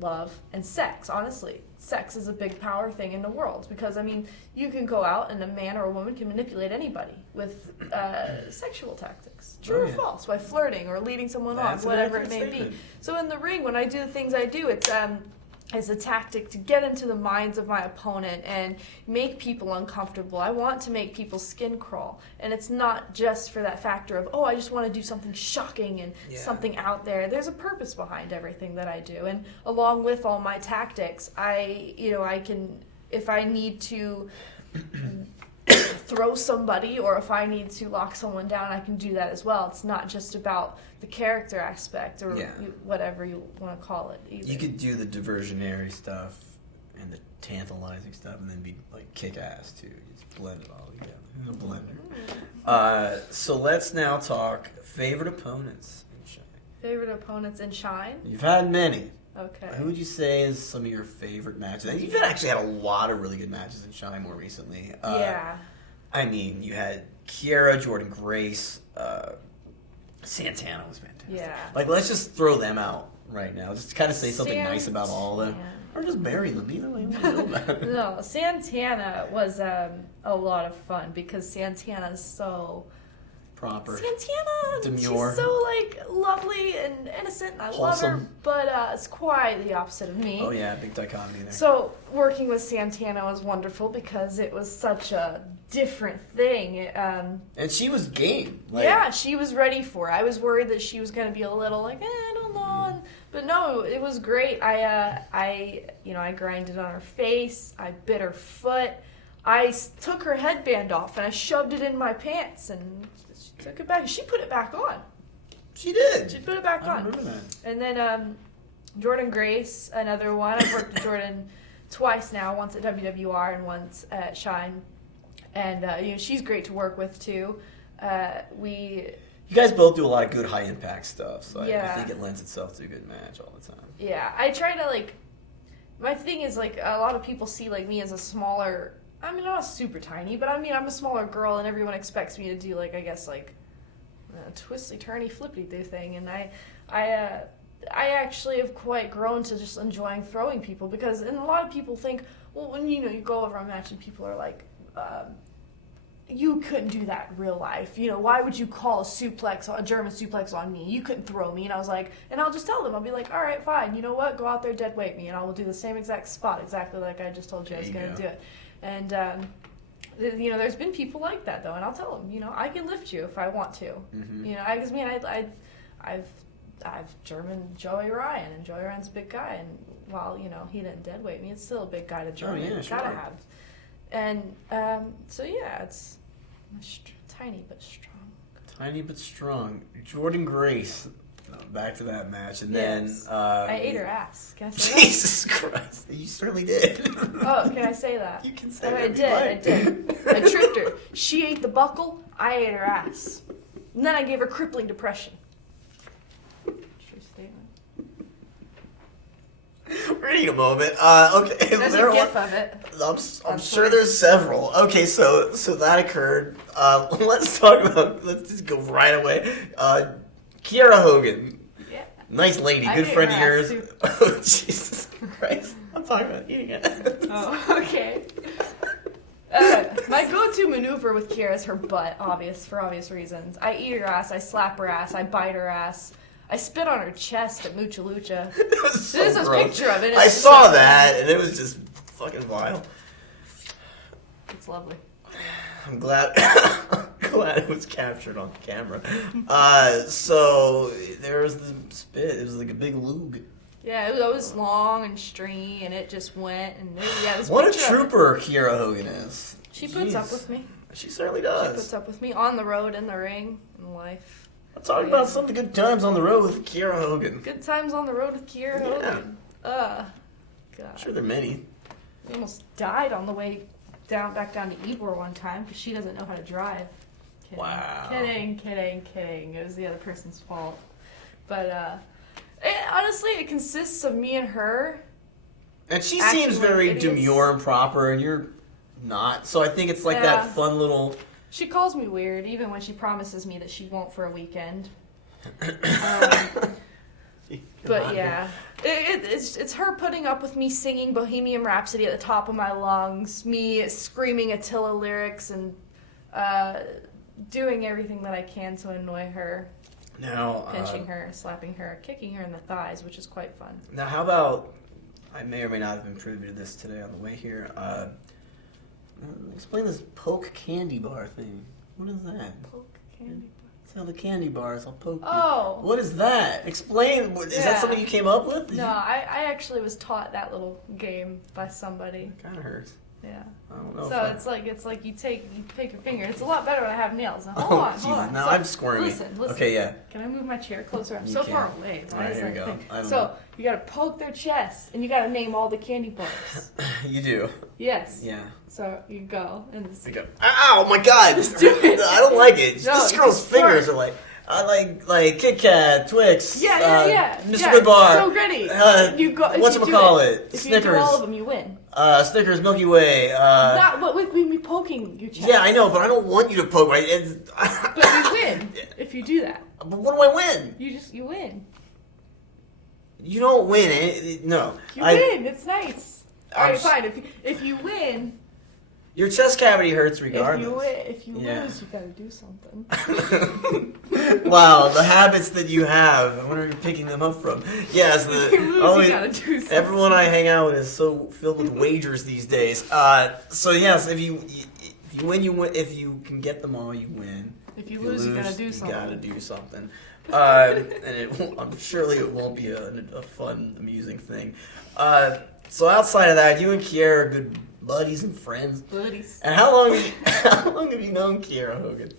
love, and sex. Honestly, sex is a big power thing in the world because I mean you can go out and a man or a woman can manipulate anybody with sexual tactics, true or false, by flirting or leading someone on, whatever it may be. So in the ring, when I do the things I do, it's a tactic to get into the minds of my opponent and make people uncomfortable. I want to make people's skin crawl. And it's not just for that factor of, I just want to do something shocking and something out there. There's a purpose behind everything that I do. And along with all my tactics, I can, if I need to throw somebody or if I need to lock someone down, I can do that as well. It's not just about the character aspect or whatever you want to call it either. You could do the diversionary stuff and the tantalizing stuff and then be like kick ass too. Just blend it all together. In a blender. So let's now talk favorite opponents in Shine. Favorite opponents in Shine? You've had many. Okay. Who would you say is some of your favorite matches? And you've actually had a lot of really good matches in Shine more recently. I mean, you had Kiera, Jordan Grace, Santana was fantastic. Yeah. Like, let's just throw them out right now. Just kind of say something nice about all of them. Or just bury them. Either way, we feel about it. No, Santana was a lot of fun because Santana's so proper. Santana! Demure. She's so, like, lovely and innocent, and I love her, Wholesome. but it's quite the opposite of me. Oh yeah, big dichotomy there. So, working with Santana was wonderful because it was such a different thing. And she was game. Like, Yeah, she was ready for it. I was worried that she was going to be a little like, I don't know. But no, it was great. I grinded on her face. I bit her foot. I took her headband off and I shoved it in my pants and she took it back. She put it back on. She did. She put it back I on. remember that. And then Jordan Grace, another one. I've worked with Jordan twice now, once at WWR and once at Shine. And she's great to work with too. You guys both do a lot of good high impact stuff, so I Yeah. think it lends itself to a good match all the time. Yeah, I try to my thing is a lot of people see me as a smaller, I mean, not super tiny, but I mean, I'm a smaller girl and everyone expects me to do a twisty, turny, flippity do thing. And I actually have quite grown to just enjoying throwing people and a lot of people think, well, when, you go over a match and people are like, you couldn't do that in real life. Why would you call a German suplex on me? You couldn't throw me. And I was like, and I'll just tell them, I'll be like, all right, fine. You know what? Go out there, dead weight me, and I will do the same exact spot, exactly like I just told you I was going to do it. And, there's been people like that, though, and I'll tell them, I can lift you if I want to. Mm-hmm. I've German Joey Ryan, and Joey Ryan's a big guy, and while, he didn't dead weight me, it's still a big guy to German. Oh, yeah, sure. Gotta have. And it's tiny but strong. Tiny but strong. Jordan Grace. Back to that match, and Yes. then I ate her ass. Can I say that? Jesus Christ, you certainly did. Oh, can I say that? You can say I that. did. I tricked her. She ate the buckle. I ate her ass. And then I gave her crippling depression. True statement. We're gonna need a moment. Okay, There's a gif of it. I'm sure there's several. Okay, so that occurred. Let's talk about. Let's just go right away. Kiera Hogan. Yeah. Nice lady, I good ate friend of her ass, yours. too. Oh, Jesus Christ. I'm talking about eating it. Oh, okay. My go-to maneuver with Kiera is her butt, for obvious reasons. I eat her ass, I slap her ass, I bite her ass, I spit on her chest at Mucha Lucha. There's a picture of it. I saw that, and it was just fucking vile. It's lovely. I'm glad it was captured on camera. So there was the spit. It was like a big lug. Yeah, it was long and stringy, and it just went. And this What a picture of it. trooper Kiera Hogan is. She puts Jeez. up with me. She certainly She does. puts up with me on the road, in the ring, in life. Let's talk about some of the good times on the road with Kiera Hogan. Good times on the road with Kiera Hogan. God. I'm sure there are many. We almost died on the way back down to Ybor one time because she doesn't know how to drive. Kidding. Wow. Kidding. It was the other person's fault. But honestly, it consists of me and her. And she Acting seems like very idiots. demure and proper, and you're not. So I think it's like Yeah. that fun little. She calls me weird, even when she promises me that she won't for a weekend. But yeah, it's her putting up with me singing Bohemian Rhapsody at the top of my lungs, me screaming Attila lyrics, and doing everything that I can to annoy her, Now, pinching her, slapping her, kicking her in the thighs, which is quite fun. Now, how about, I may or may not have been privy to this today on the way here. Explain this poke candy bar thing. What is that? Poke candy. See how the candy bars, I'll poke you. Oh. What is that? Explain. Is Yeah. that something you came up with? No, I actually was taught that little game by somebody. It kind of hurts. Yeah. I don't know. So it's like you take your finger. It's a lot better when I have nails. Now, hold Oh, on. Jesus. Now So, I'm squirming. Listen. Okay, yeah. Can I move my chair closer? I'm You so can. far away. It's All right, always here we that go. thing. I don't So know. you gotta poke their chest, and you gotta name all the candy bars. You do. Yes. Yeah. So you go and You go. Ow, my God. do it. I don't like it. No, This girl's just fingers fart. are like, I like Kit Kat, Twix. Yeah. Mr. Yeah, Goodbar. So gritty. You go. If you do whatchamacallit, If Snickers. you do all of them, you win. Snickers, Milky Way. Not but with me poking your chest. Yeah, I know, but I don't want you to poke my. But you win if you do that. But what do I win? You win. You don't win it. No. You win. It's nice. I'm Alright, fine. If you win, Your chest cavity hurts regardless. If you lose, you gotta do something. Wow, the habits that you have. I wonder where you're picking them up from. Yes, If you lose, you gotta do something. everyone I hang out with is so filled with wagers these days. So yes, if you win, you win. If you can get them all, you win. If you lose, you gotta do something. You gotta do something. And I'm surely it won't be a fun, amusing thing. So outside of that, you and Kiera are good buddies and friends. Buddies. And how long have you known Kiera Hogan?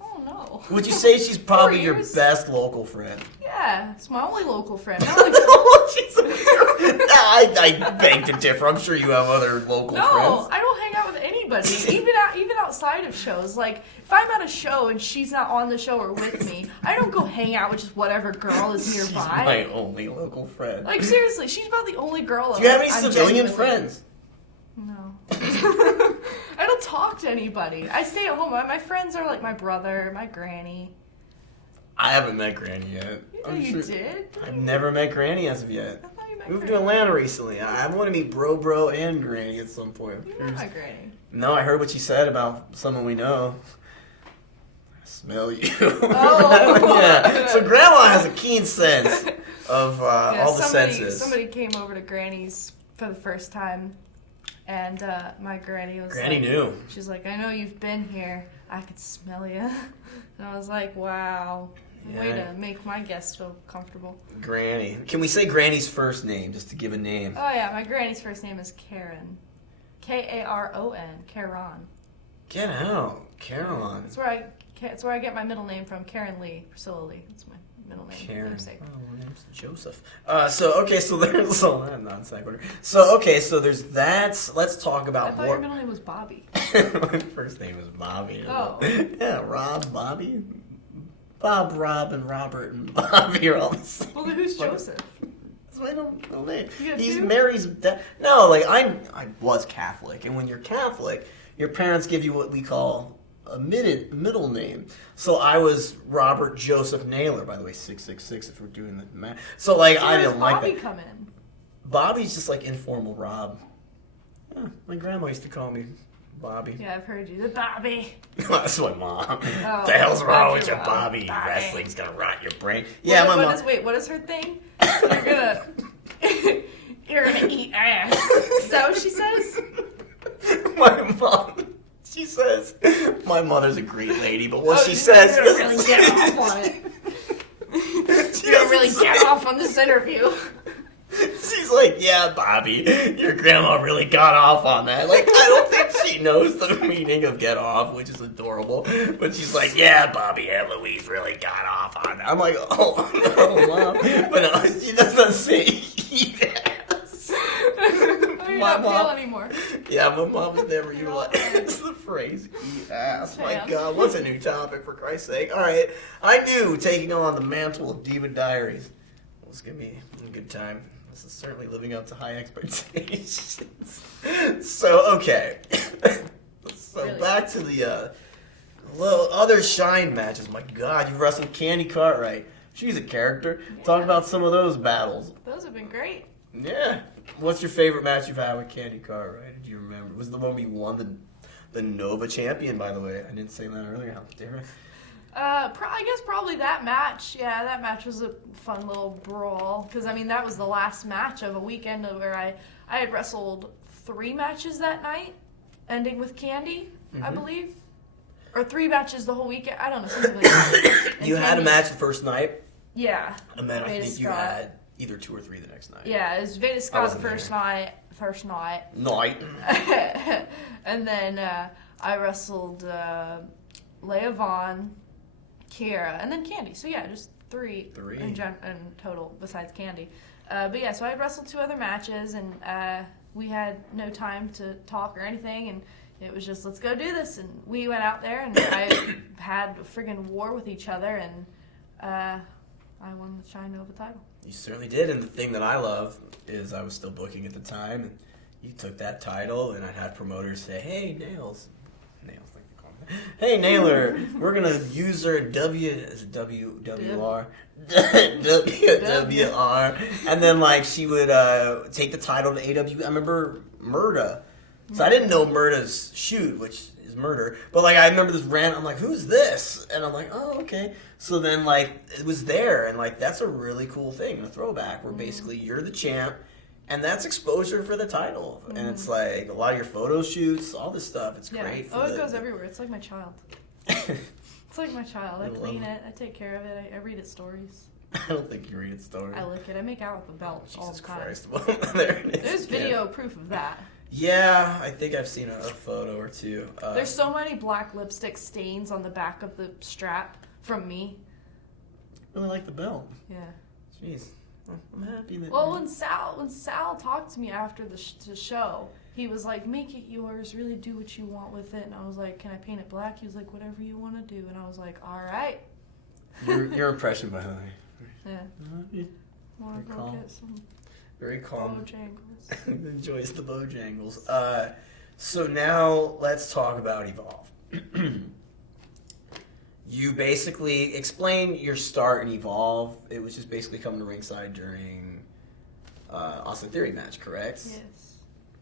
Oh no. Would you say she's probably 4 your years? best local friend? Yeah, it's my only local friend. I beg to differ. I'm sure you have other local No, friends. I don't hang out with anybody, even outside of shows. Like, if I'm at a show and she's not on the show or with me, I don't go hang out with just whatever girl is She's nearby. my only local friend. Like, seriously, she's about the only girl. Do you have any I'm civilian genuinely- friends? No. I don't talk to anybody. I stay at home. My friends are like my brother, my granny. I haven't met Granny yet. Yeah, you did? I've never met Granny as of yet. I thought you met Moved Granny. to Atlanta recently. I want to meet Bro and Granny at some point. You met my granny. No, I heard what you said about someone we know. I smell you. Oh. Yeah. So Grandma has a keen sense of all the senses. Somebody came over to Granny's for the first time, and my granny was Granny like, knew. She's like, I know you've been here. I could smell you. And I was like, wow. Way Yeah. to make my guests feel comfortable. Granny. Can we say Granny's first name just to give a name? Oh yeah, my granny's first name is Karen. Karon. Karen. Get out, Caroline. That's where I get my middle name from. Karen Lee. Priscilla Lee. That's my middle name. Karen. Namesake. Oh, my name's Joseph. So there's non sequitur. So there's that. Let's talk I about thought your middle name was Bobby. My first name is Bobby. Oh. Yeah, Rob, Bobby. Bob, Rob, and Robert, and Bobby are all the same. Well, then who's Joseph? That's my middle name. You have He's two? Mary's dad. No, like I was Catholic, and when you're Catholic, your parents give you what we call a middle name. So I was Robert Joseph Naylor, by the way, 666 if we're doing the math. So I Where didn't does like Bobby that. come in? Bobby's just like informal Rob. Yeah, my grandma used to call me Bobby. Yeah, I've heard you. The Bobby. That's my mom. Oh, What the hell's wrong with you, Rob. Bobby? Bobby. Wrestling's gonna rot your brain. Yeah, my mom. What is her thing? You're gonna eat ass. Is that what she says? My mom. She says, my mother's a great lady, but what she she's says gonna really get off on it. She You're gonna really doesn't get off on this interview. She's like, yeah, Bobby, your grandma really got off on that. Like, I don't think she knows the meaning of get off, which is adorable. But she's like, yeah, Bobby and Louise really got off on that. I'm like, oh, no, Mom. But no, she doesn't say eat ass. You're not pale anymore. Yeah, my mom's never utilized the phrase eat ass. My Damn. God, what's a new topic, for Christ's sake? All right, I knew taking on the mantle of Diva Diaries was going to be a good time. This is certainly living up to high expectations. So, okay. So, Really? back to the other Shine matches. My God, you've wrestled Candy Cartwright. She's a character. Yeah. Talk about some of those battles. Those have been great. Yeah. What's your favorite match you've had with Candy Cartwright? Do you remember? Was it the one we won the Nova champion, by the way? I didn't say that earlier. How dare I? I guess probably that match. Yeah, that match was a fun little brawl. Because, I mean, that was the last match of a weekend where I had wrestled 3 matches that night, ending with Candy, I believe. Or 3 matches the whole weekend. I don't know, something like that. And You had a Candy- match the first night, Yeah. and then I Veda think you Scott. had either 2 or 3 the next night. Yeah, it was Veda Scott the wasn't first there. night. Night. And then I wrestled Leia Vaughn, Kiera, and then Candy. So yeah, just 3 in total besides Candy. But yeah, so I wrestled 2 other matches, and we had no time to talk or anything, and it was just, let's go do this. And we went out there, and I had a friggin' war with each other, and I won the Shine Nova title. You certainly did, and the thing that I love is I was still booking at the time, and you took that title, and I had promoters say, hey, Nails, like they call me. Hey, Nailer, we're going to use her WWR? WWR. And then, like, she would take the title to AWWE. I remember Murda So I didn't know Murda's shoot, which is murder. But, like, I remember this rant. I'm like, who's this? And I'm like, oh, okay. So then, like, it was there. And, like, that's a really cool thing, a throwback, where basically you're the champ. And that's exposure for the title. And it's, like, a lot of your photo shoots, all this stuff. It's great. Oh, it goes everywhere. It's like my child. It's like my child. I clean it. I take care of it. I read its stories. I don't think you read its stories. I lick it. I make out with the belt all the time. Jesus Christ. Well, there it is. There's video proof of that. Yeah, I think I've seen a photo or two. There's so many black lipstick stains on the back of the strap from me. Really like the belt. Yeah. Jeez. Well, I'm happy that... Well, when Sal talked to me after the show, he was like, make it yours, really do what you want with it. And I was like, can I paint it black? He was like, whatever you want to do. And I was like, all right. Your impression, by the way. Yeah. Want to go get some very calm. Bojangles. Enjoys the Bojangles. So now let's talk about Evolve. You basically explain your start in Evolve. It was just basically coming to ringside during Austin Theory match, correct? Yes.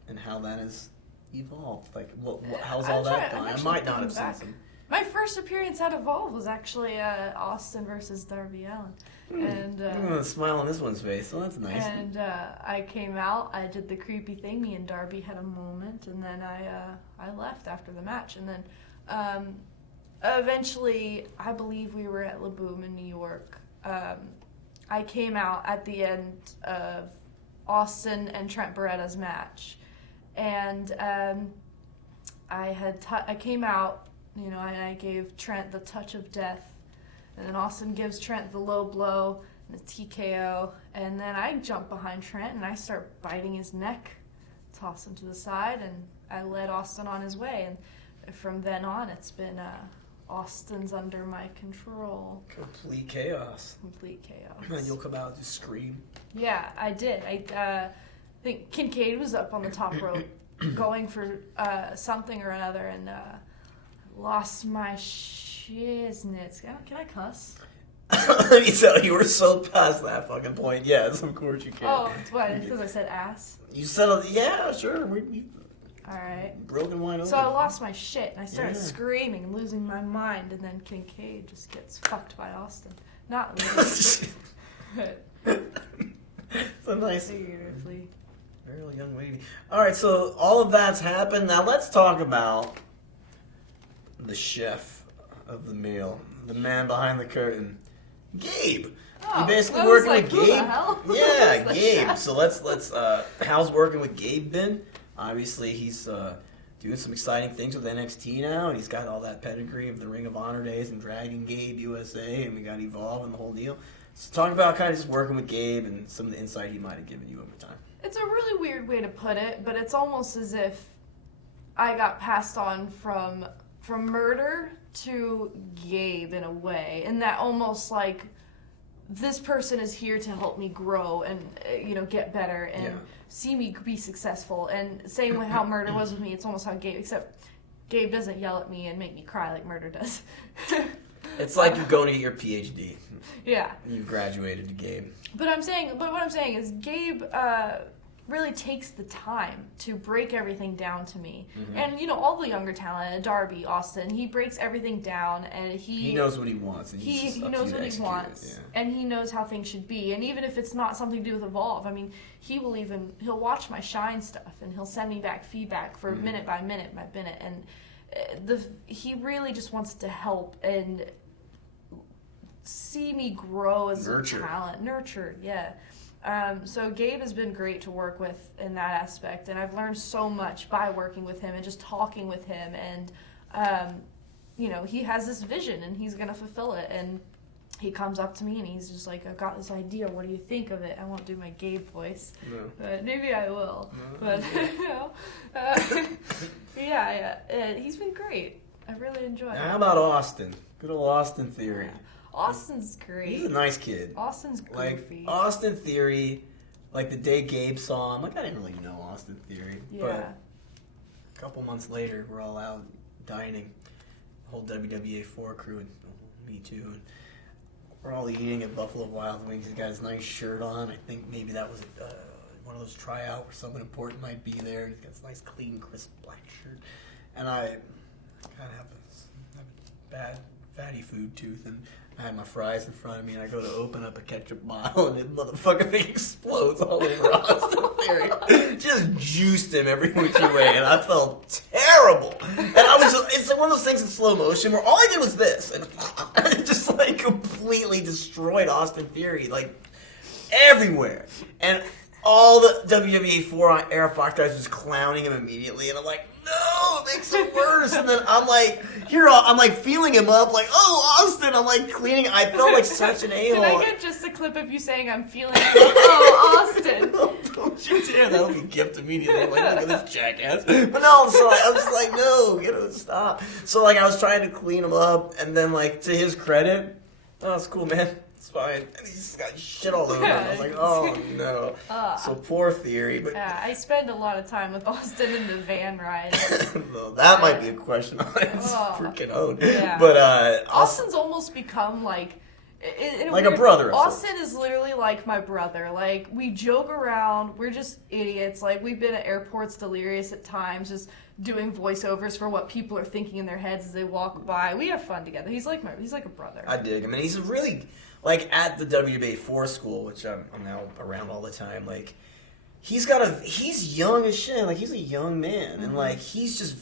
And how that has evolved. Like, how's all that gone? I might not have seen some. My first appearance at Evolve was actually Austin versus Darby Allin. And a smile on this one's face, so that's nice. And I came out, I did the creepy thing, me and Darby had a moment, and then I left after the match. And then eventually, I believe we were at La Boom in New York. I came out at the end of Austin and Trent Beretta's match. And I came out, you know, and I gave Trent the touch of death. And then Austin gives Trent the low blow and the TKO. And then I jump behind Trent and I start biting his neck, toss him to the side, and I led Austin on his way. And from then on, it's been Austin's under my control. Complete chaos. Complete chaos. And you'll come out and just scream. Yeah, I did. I think Kincaid was up on the top rope going for something or another, and lost my shiznits. Can I cuss? Let me tell you, we're so past that fucking point. Yes, of course you can. Oh, what? Because I said ass? You said, yeah, sure. All right. Broken wide open. So I lost my shit, and I started screaming and losing my mind, and then Kincaid just gets fucked by Austin. Not literally. It's a nice... Figuratively. Very young lady. All right, so all of that's happened. Now let's talk about the chef of the meal, the man behind the curtain, Gabe. Oh, You basically I was working like, with who Gabe. the hell? Yeah, Who's the Gabe. chef? So let's how's working with Gabe been? Obviously, he's doing some exciting things with NXT now, and he's got all that pedigree of the Ring of Honor days and Dragon Gabe USA, and we got Evolve and the whole deal. So talk about kind of just working with Gabe and some of the insight he might have given you over time. It's a really weird way to put it, but it's almost as if I got passed on from murder to Gabe in a way, and that almost like this person is here to help me grow and get better and see me be successful. And same with how murder was with me, it's almost how Gabe, except Gabe doesn't yell at me and make me cry like murder does. It's like you're going to get your PhD. Yeah. And you've graduated to Gabe. But what I'm saying is Gabe really takes the time to break everything down to me. Mm-hmm. And all the younger talent, Darby, Austin, he breaks everything down, and he knows what he wants. And he knows what he wants, and he knows how things should be. And even if it's not something to do with Evolve, I mean, he'll watch my Shine stuff, and he'll send me back feedback for minute by minute by minute, and he really just wants to help and see me grow as a talent. Nurtured, yeah. So Gabe has been great to work with in that aspect, and I've learned so much by working with him and just talking with him, and he has this vision and he's going to fulfill it, and he comes up to me and he's just like, I've got this idea, what do you think of it? I won't do my Gabe voice, but maybe I will. No. But he's been great. I really enjoy it. How about Austin? Good old Austin Theory. Austin's great. He's a nice kid. Austin's goofy. Like, Austin Theory, like the day Gabe saw him, like I didn't really know Austin Theory. Yeah. But a couple months later, we're all out dining. The whole WWA 4 crew, and me too. And we're all eating at Buffalo Wild Wings. He's got his nice shirt on. I think maybe that was one of those tryout where someone important might be there, and he's got this nice, clean, crisp black shirt. And I kind of have a bad, fatty food tooth, and I had my fries in front of me, and I go to open up a ketchup bottle, and the motherfucking thing explodes all over Austin Theory. Just juiced him every which way, and I felt terrible. And it's one of those things in slow motion where all I did was this, and it just like completely destroyed Austin Theory, like everywhere. And all the WWE 4 era Fox guys just clowning him immediately, and I'm like, no, it makes it worse. And then I'm like, I'm like feeling him up, like, oh, Austin. I'm like cleaning. I felt like such an a-hole. Can I get just a clip of you saying I'm feeling oh, Austin? Don't you dare. That'll be gift immediately. I'm like, look at this jackass. But no, so I was like, no, get him to stop. So like I was trying to clean him up, and then like to his credit, oh, it's cool, man. It's fine. And he just got shit all over him. I was like, oh no. So poor Theory. But yeah, I spend a lot of time with Austin in the van ride. Well, that might be a question on his freaking own. Yeah. But Austin's almost become like like a brother. Austin is literally like my brother. Like, we joke around. We're just idiots. Like, we've been at airports delirious at times, just doing voiceovers for what people are thinking in their heads as they walk by. We have fun together. He's like a brother. I dig him, and he's really like at the WWA 4 school, which I'm now around all the time. Like, he's young as shit. Like, he's a young man, and like he's just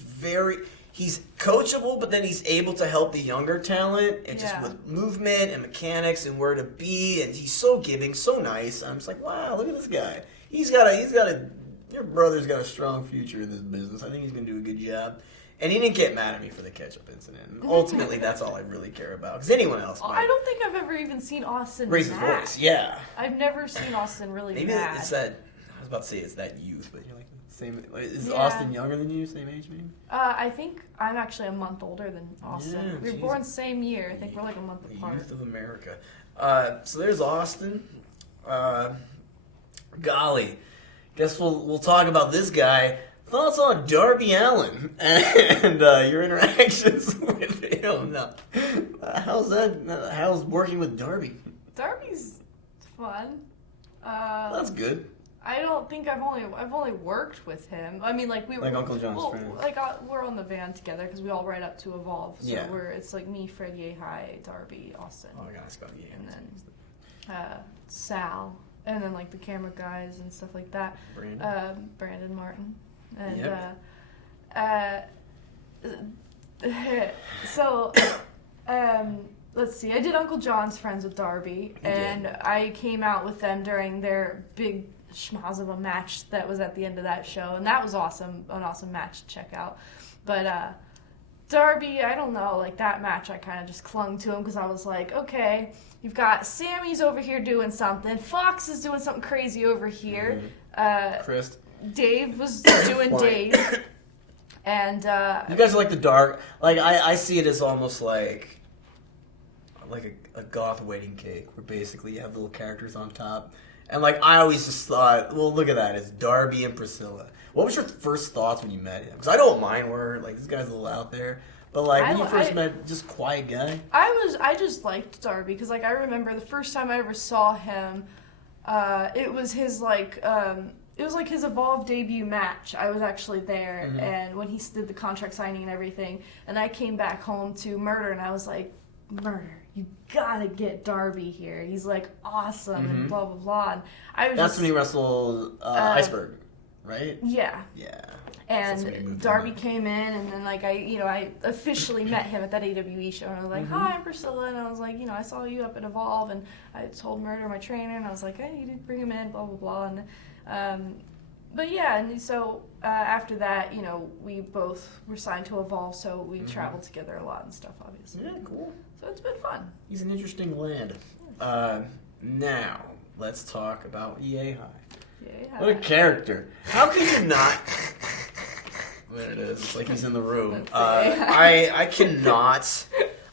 he's coachable, but then he's able to help the younger talent, and just with movement and mechanics and where to be, and he's so giving, so nice. I'm just like, wow, look at this guy. Your brother's got a strong future in this business. I think he's gonna do a good job. And he didn't get mad at me for the ketchup incident. And ultimately, that's all I really care about. Because anyone else might. I don't think I've ever even seen Austin raise his voice. Yeah. I've never seen Austin really Maybe mad. it's that. I was about to say it's that youth, but you're like same. Is Yeah. Austin younger than you? Same age, maybe? I think I'm actually a month older than Austin. Yeah, we were born same year. I think we're like a month apart. Youth of America. So there's Austin. Golly, guess we'll talk about this guy. Thoughts on Darby Allin and your interactions with him. Now, how's working with Darby? Darby's fun. That's good. I don't think I've only worked with him. I mean, like we were like Uncle John's friends. Like we're on the van together because we all ride up to Evolve. So yeah. It's like me, Fred Yehai, Darby, Austin. Oh, I got you. And then Sal, and then like the camera guys and stuff like that. Brandon Martin. And so let's see. I did Uncle John's Friends with Darby, and I came out with them during their big schmoz of a match that was at the end of that show, and that was awesome. An awesome match to check out. But Darby, I don't know, like that match, I kind of just clung to him because I was like, okay, you've got Sammy's over here doing something, Fox is doing something crazy over here. Chris. Dave was doing Dave, and you guys are like the dark. Like I see it as almost like a goth wedding cake, where basically you have little characters on top, and like I always just thought, well, look at that, it's Darby and Priscilla. What was your first thoughts when you met him? Because I know what mine were. Like, this guy's a little out there, but like when you first met, just quiet guy. I just liked Darby because like I remember the first time I ever saw him, it was his like. It was like his Evolve debut match. I was actually there, and when he did the contract signing and everything, and I came back home to Murder, and I was like, Murder, you gotta get Darby here. He's like awesome, and blah blah blah. And That's when he wrestled Iceberg, right? Yeah. Yeah. And Darby came in, and then like I officially met him at that AWWE show, and I was like, "Hi, I'm Priscilla," and I was like, I saw you up at Evolve, and I told Murder, my trainer, and I was like, "Hey, you did bring him in, blah blah blah," and but yeah, and so after that, we both were signed to Evolve, so we traveled together a lot and stuff, obviously. Yeah, cool. So it's been fun. He's an interesting lad. Now let's talk about Yehai. What a character! How can you not? There it is. It's like he's in the room. I cannot.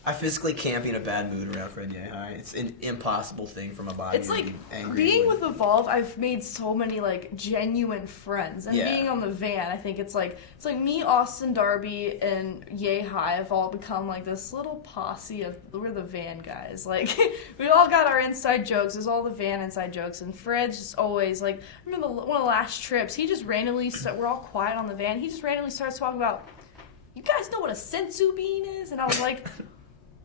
I physically can't be in a bad mood around Fred Yehai. It's an impossible thing for my body. It's to like be angry being with Evolve. I've made so many like genuine friends, and Yeah. being on the van, I think it's like me, Austin, Darby, and Yehai have all become like this little posse of we're the van guys. Like we all got our inside jokes. There's all the van inside jokes, and Fred's just always like. I remember one of the last trips, he just randomly we're all quiet on the van. He just randomly starts talking about, you guys know what a sensu bean is, and I was like.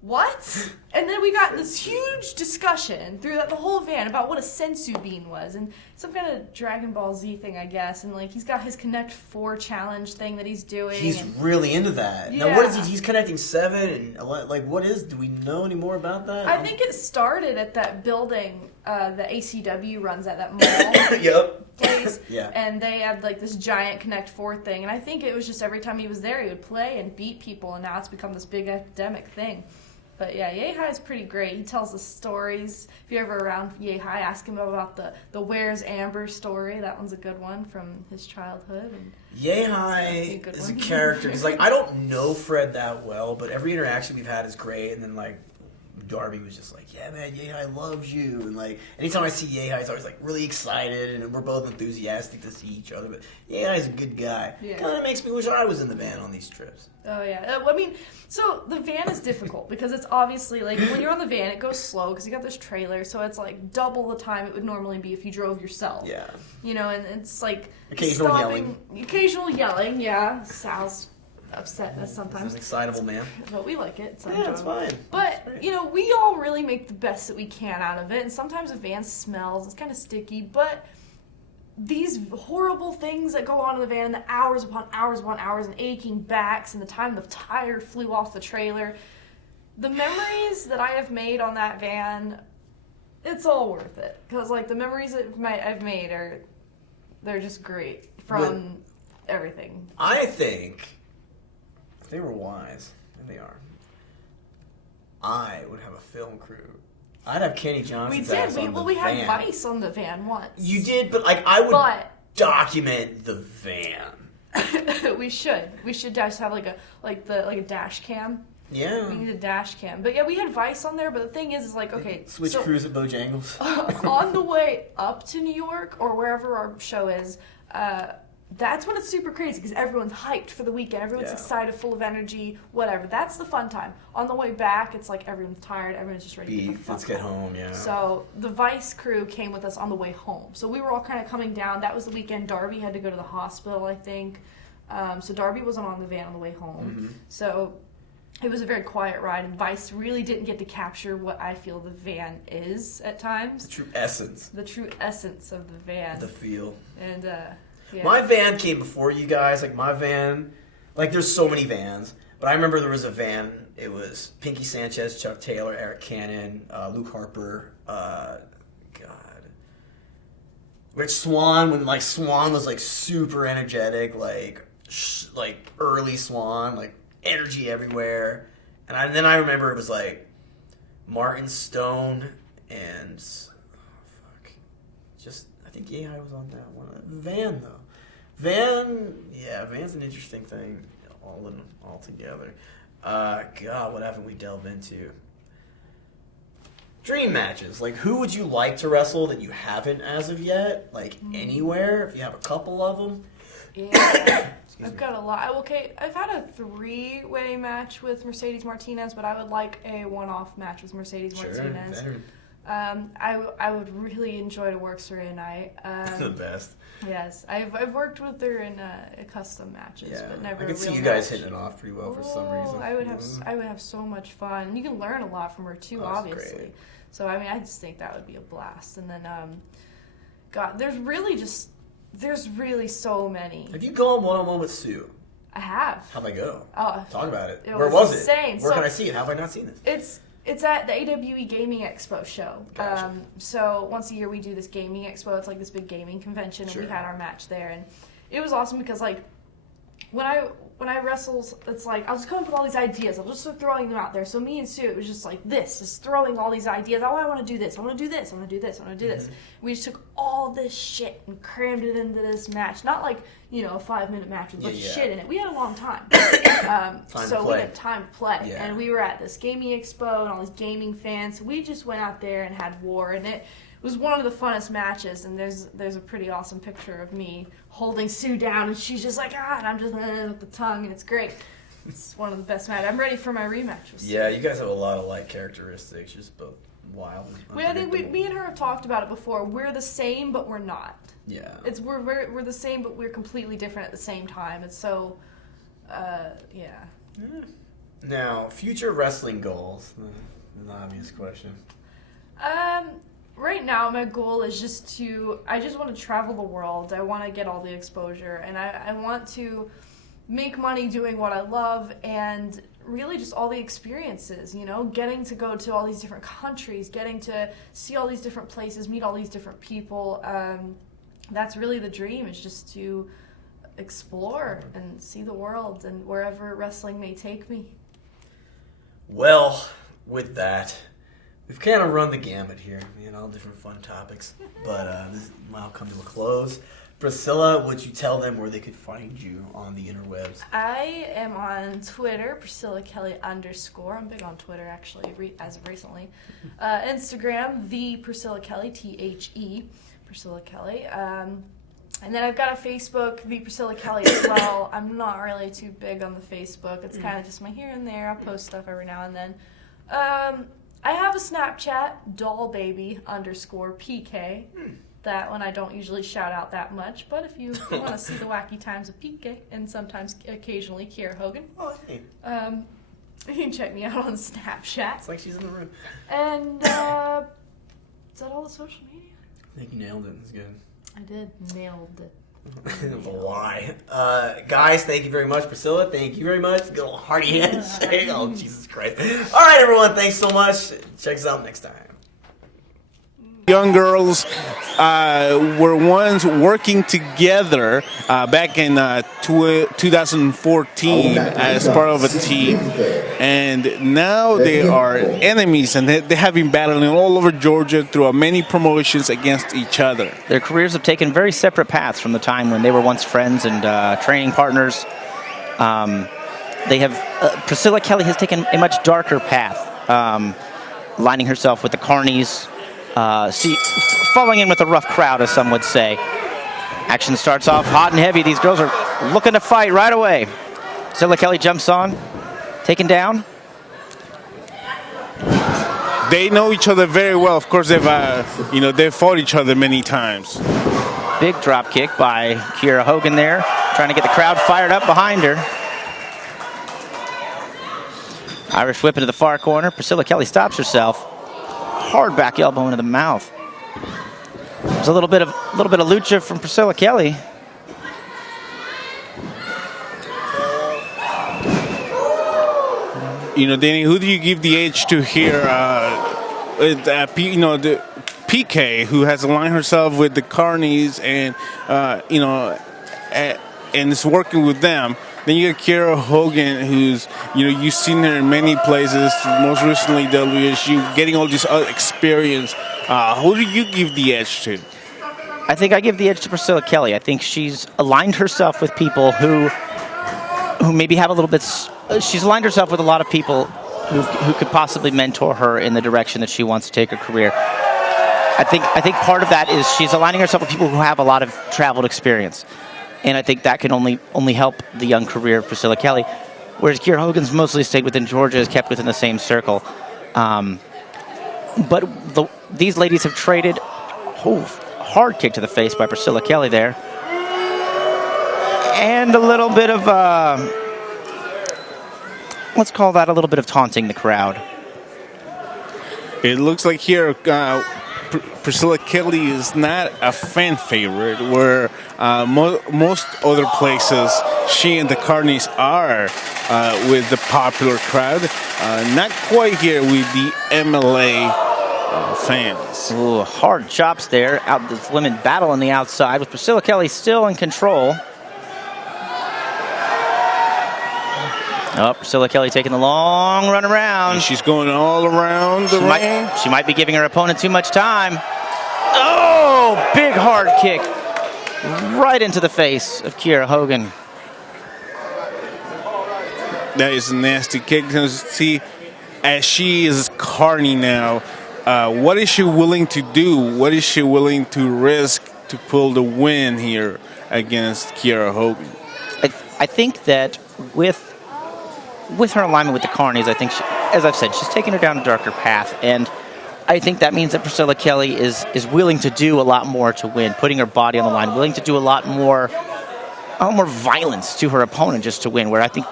What? And then we got this huge discussion through the whole van about what a sensu bean was, and some kind of Dragon Ball Z thing, I guess. And like he's got his Connect 4 challenge thing that he's doing. He's really into that. Yeah. Now, what is he? He's connecting 7 and like what is? Do we know any more about that? I think it started at that building the ACW runs at that mall. Yep. Place. Yeah. And they had like this giant Connect 4 thing, and I think it was just every time he was there, he would play and beat people, and now it's become this big academic thing. But yeah, Yehai is pretty great. He tells the stories. If you're ever around Yehai, ask him about the Where's Amber story. That one's a good one from his childhood. And Yehai is a character because like I don't know Fred that well, but every interaction we've had is great. And then like Darby was just like, yeah, man, Yehai loves you. And like anytime I see Yehai, he's always like really excited, and we're both enthusiastic to see each other. But Yehai's a good guy. Yeah. Kind of makes me wish I was in the van on these trips. Oh, yeah. I mean, so the van is difficult because it's obviously, like, when you're on the van, it goes slow because you got this trailer, so it's, like, double the time it would normally be if you drove yourself. Yeah. You know, and it's, like, Occasional stopping. Occasional yelling, yeah. Sal's upset at us sometimes. He's an excitable man. But we like it. So Yeah, it's fine. But, you know, we all really make the best that we can out of it, and sometimes the van smells. It's kind of sticky, but... these horrible things that go on in the van, the hours upon hours and aching backs, and the time the tire flew off the trailer, the memories that I have made on that van, it's all worth it. Because, like, the memories that I've made they're just great from everything. I think if they were wise, and they are, I would have a film crew. I'd have Kenny Johnson's ass on the we van. had Vice on the van once. You did, but like I would document the van. We should just have like a dash cam. Yeah. We need a dash cam. But yeah, we had Vice on there, but the thing is like, okay. Switch crews at Bojangles. On the way up to New York or wherever our show is, that's when it's super crazy because everyone's hyped for the weekend. Everyone's excited, full of energy, whatever. That's the fun time. On the way back, it's like everyone's tired. Everyone's just ready to get the fuck Let's get home, yeah. So the Vice crew came with us on the way home. So we were all kind of coming down. That was the weekend. Darby had to go to the hospital, I think. So Darby wasn't on the van on the way home. Mm-hmm. So it was a very quiet ride, and Vice really didn't get to capture what I feel the van is at times. The true essence. The true essence of the van. The feel. And, yeah. My van came before you guys. Like, my van, like, there's so many vans. But I remember there was a van. It was Pinky Sanchez, Chuck Taylor, Eric Cannon, Luke Harper, Rich Swan, when, like, Swan was, like, super energetic, like early Swan, like, energy everywhere. And then I remember it was, like, Martin Stone and... I think Yehai was on that one. Van, though. Van's an interesting thing all together. God, what haven't we delved into? Dream matches. Like, who would you like to wrestle that you haven't as of yet? Like, anywhere, if you have a couple of them. Yeah. I've got a lot. Okay, I've had a 3-way match with Mercedes Martinez, but I would like a one-off match with Mercedes Martinez. Better. I would really enjoy to work Saraya Knight. The best. Yes, I've worked with her in custom matches, but never. I can see you match. guys hitting it off pretty well for some reason. I would have so much fun. You can learn a lot from her too, obviously. Great. So I mean, I just think that would be a blast. And then, God, there's really so many. Have you gone one-on-one with Sue? I have. How'd I go? Oh, talk about it. It Where was insane. it? Where can I see it? How have I not seen this? It's at the AWWE Gaming Expo show. Gotcha. So once a year we do this gaming expo. It's like this big gaming convention, and we had our match there, and it was awesome because like when when I wrestle, it's like, I'll just come up with all these ideas. I'll just start throwing them out there. So me and Sue, it was just like this, just throwing all these ideas. Oh, I want to do this. I want to do this. I want to do this. I want to do this. We just took all this shit and crammed it into this match. Not like, you know, a 5-minute match with a bunch of shit in it. We had a long time. So we had time to play. Yeah. And we were at this gaming expo and all these gaming fans. So we just went out there and had war. And it was one of the funnest matches. And there's a pretty awesome picture of me holding Sue down, and she's just like, and I'm just with the tongue, and it's great. It's one of the best matches. I'm ready for my rematch with Sue. Yeah, you guys have a lot of like characteristics, just both wild. I think me and her have talked about it before. We're the same, but we're not. Yeah. It's we're the same, but we're completely different at the same time. It's so, yeah. Now, future wrestling goals. An obvious question. Right now, my goal is I just want to travel the world. I want to get all the exposure, and I want to make money doing what I love, and really just all the experiences, you know, getting to go to all these different countries, getting to see all these different places, meet all these different people. That's really the dream, is just to explore and see the world and wherever wrestling may take me. Well, with that, we've kind of run the gamut here, you know, different fun topics, but this will now come to a close. Priscilla, would you tell them where they could find you on the interwebs? I am on Twitter, Priscilla Kelly _. I'm big on Twitter, actually, as of recently. Instagram, the Priscilla Kelly, THE, Priscilla Kelly. And then I've got a Facebook, the Priscilla Kelly as well. I'm not really too big on the Facebook. It's kind of just my here and there. I'll post stuff every now and then. I have a Snapchat, dollbaby _PK. That one I don't usually shout out that much, but if you want to see the wacky times of PK and sometimes occasionally Kiera Hogan, Hey. you can check me out on Snapchat. It's like she's in the room. And is that all the social media? I think you nailed it. That's good. I did. Nailed it. It was a lie. Guys, thank you very much. Priscilla, thank you very much. Good old hearty handshake. Oh, Jesus Christ. All right, everyone, thanks so much. Check us out next time. Young girls were once working together back in 2014 as part of a team, and now they are enemies, and they have been battling all over Georgia through many promotions against each other. Their careers have taken very separate paths from the time when they were once friends and training partners. Priscilla Kelly has taken a much darker path, lining herself with the Carnies, falling in with a rough crowd, as some would say. Action starts off hot and heavy. These girls are looking to fight right away. Priscilla Kelly jumps on, taken down. They know each other very well. Of course, they've fought each other many times. Big drop kick by Kiera Hogan there, trying to get the crowd fired up behind her. Irish whip into the far corner. Priscilla Kelly stops herself. Hard back elbow into the mouth. There's a little bit of lucha from Priscilla Kelly. Danny, who do you give the edge to here? The PK, who has aligned herself with the Carnies and and is working with them. Then you got Kiera Hogan, who's, you've seen her in many places, most recently WSU, getting all this experience. Who do you give the edge to? I think I give the edge to Priscilla Kelly. I think she's aligned herself with people who maybe have a little bit. She's aligned herself with a lot of people who could possibly mentor her in the direction that she wants to take her career. I think part of that is she's aligning herself with people who have a lot of traveled experience. And I think that can only help the young career of Priscilla Kelly. Whereas Kiera Hogan's mostly stayed within Georgia, is kept within the same circle. But these ladies have traded. Hard kick to the face by Priscilla Kelly there. And a little bit of, let's call that a little bit of taunting the crowd. It looks like here Priscilla Kelly is not a fan favorite, where most other places she and the Carnies are with the popular crowd. Not quite here with the MLA fans. Ooh, hard chops there. Out this women battle on the outside with Priscilla Kelly still in control. Oh, Priscilla Kelly taking the long run around. And she's going all around the ring. She might be giving her opponent too much time. Oh, big hard kick right into the face of Kiera Hogan. That is a nasty kick. See, as she is Carney now, what is she willing to do? What is she willing to risk to pull the win here against Kiera Hogan? I think that with her alignment with the Carnies, I think, as I've said, she's taking her down a darker path. And I think that means that Priscilla Kelly is willing to do a lot more to win, putting her body on the line, willing to do a lot more violence to her opponent just to win. Where I think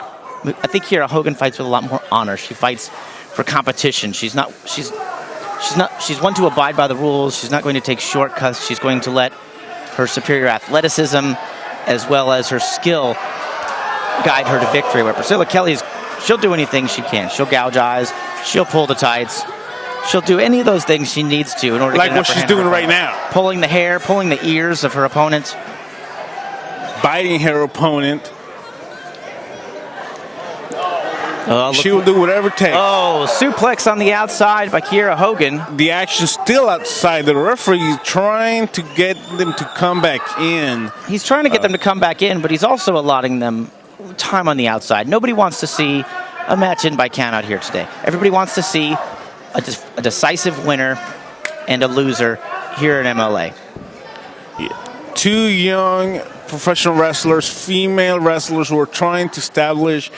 Kiera Hogan fights with a lot more honor. She fights for competition. She's one to abide by the rules. She's not going to take shortcuts. She's going to let her superior athleticism as well as her skill guide her to victory. Where Priscilla Kelly she'll do anything she can. She'll gouge eyes. She'll pull the tights. She'll do any of those things she needs to in order to like get an what upper she's hand doing on her right opponent. now. Pulling the hair, pulling the ears of her opponent. Biting her opponent. She will Look, do whatever it takes. oh, suplex on the outside by Kiera Hogan. The action's still outside. The referee is trying to get them to come back in. He's trying to get them to come back in, but he's also allotting them time on the outside. Nobody wants to see a match in by count out here today. Everybody wants to see a decisive winner and a loser here in MLA. Two young professional wrestlers, female wrestlers, who are trying to establish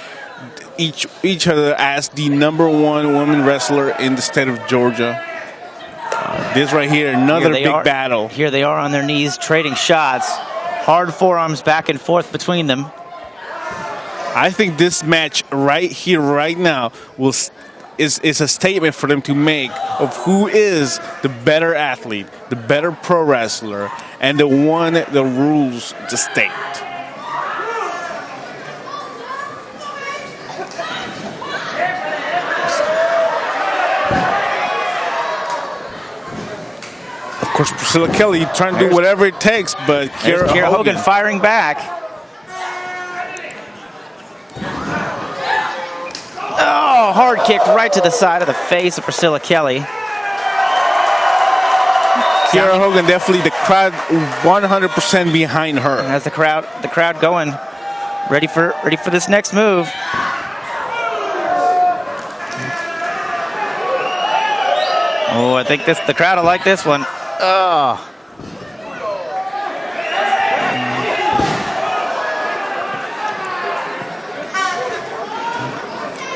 each other as the #1 woman wrestler in the state of Georgia. This right here, another big battle. Here they are on their knees trading shots. Hard forearms back and forth between them. I think this match right here, right now, is a statement for them to make of who is the better athlete, the better pro wrestler, and the one that rules the state. Of course, Priscilla Kelly trying to do whatever it takes, but Kiera Hogan firing back. Oh, hard kick right to the side of the face of Priscilla Kelly. Kiera Hogan, definitely the crowd 100% behind her. Has the crowd going, ready for this next move. Oh, I think the crowd will like this one. Oh.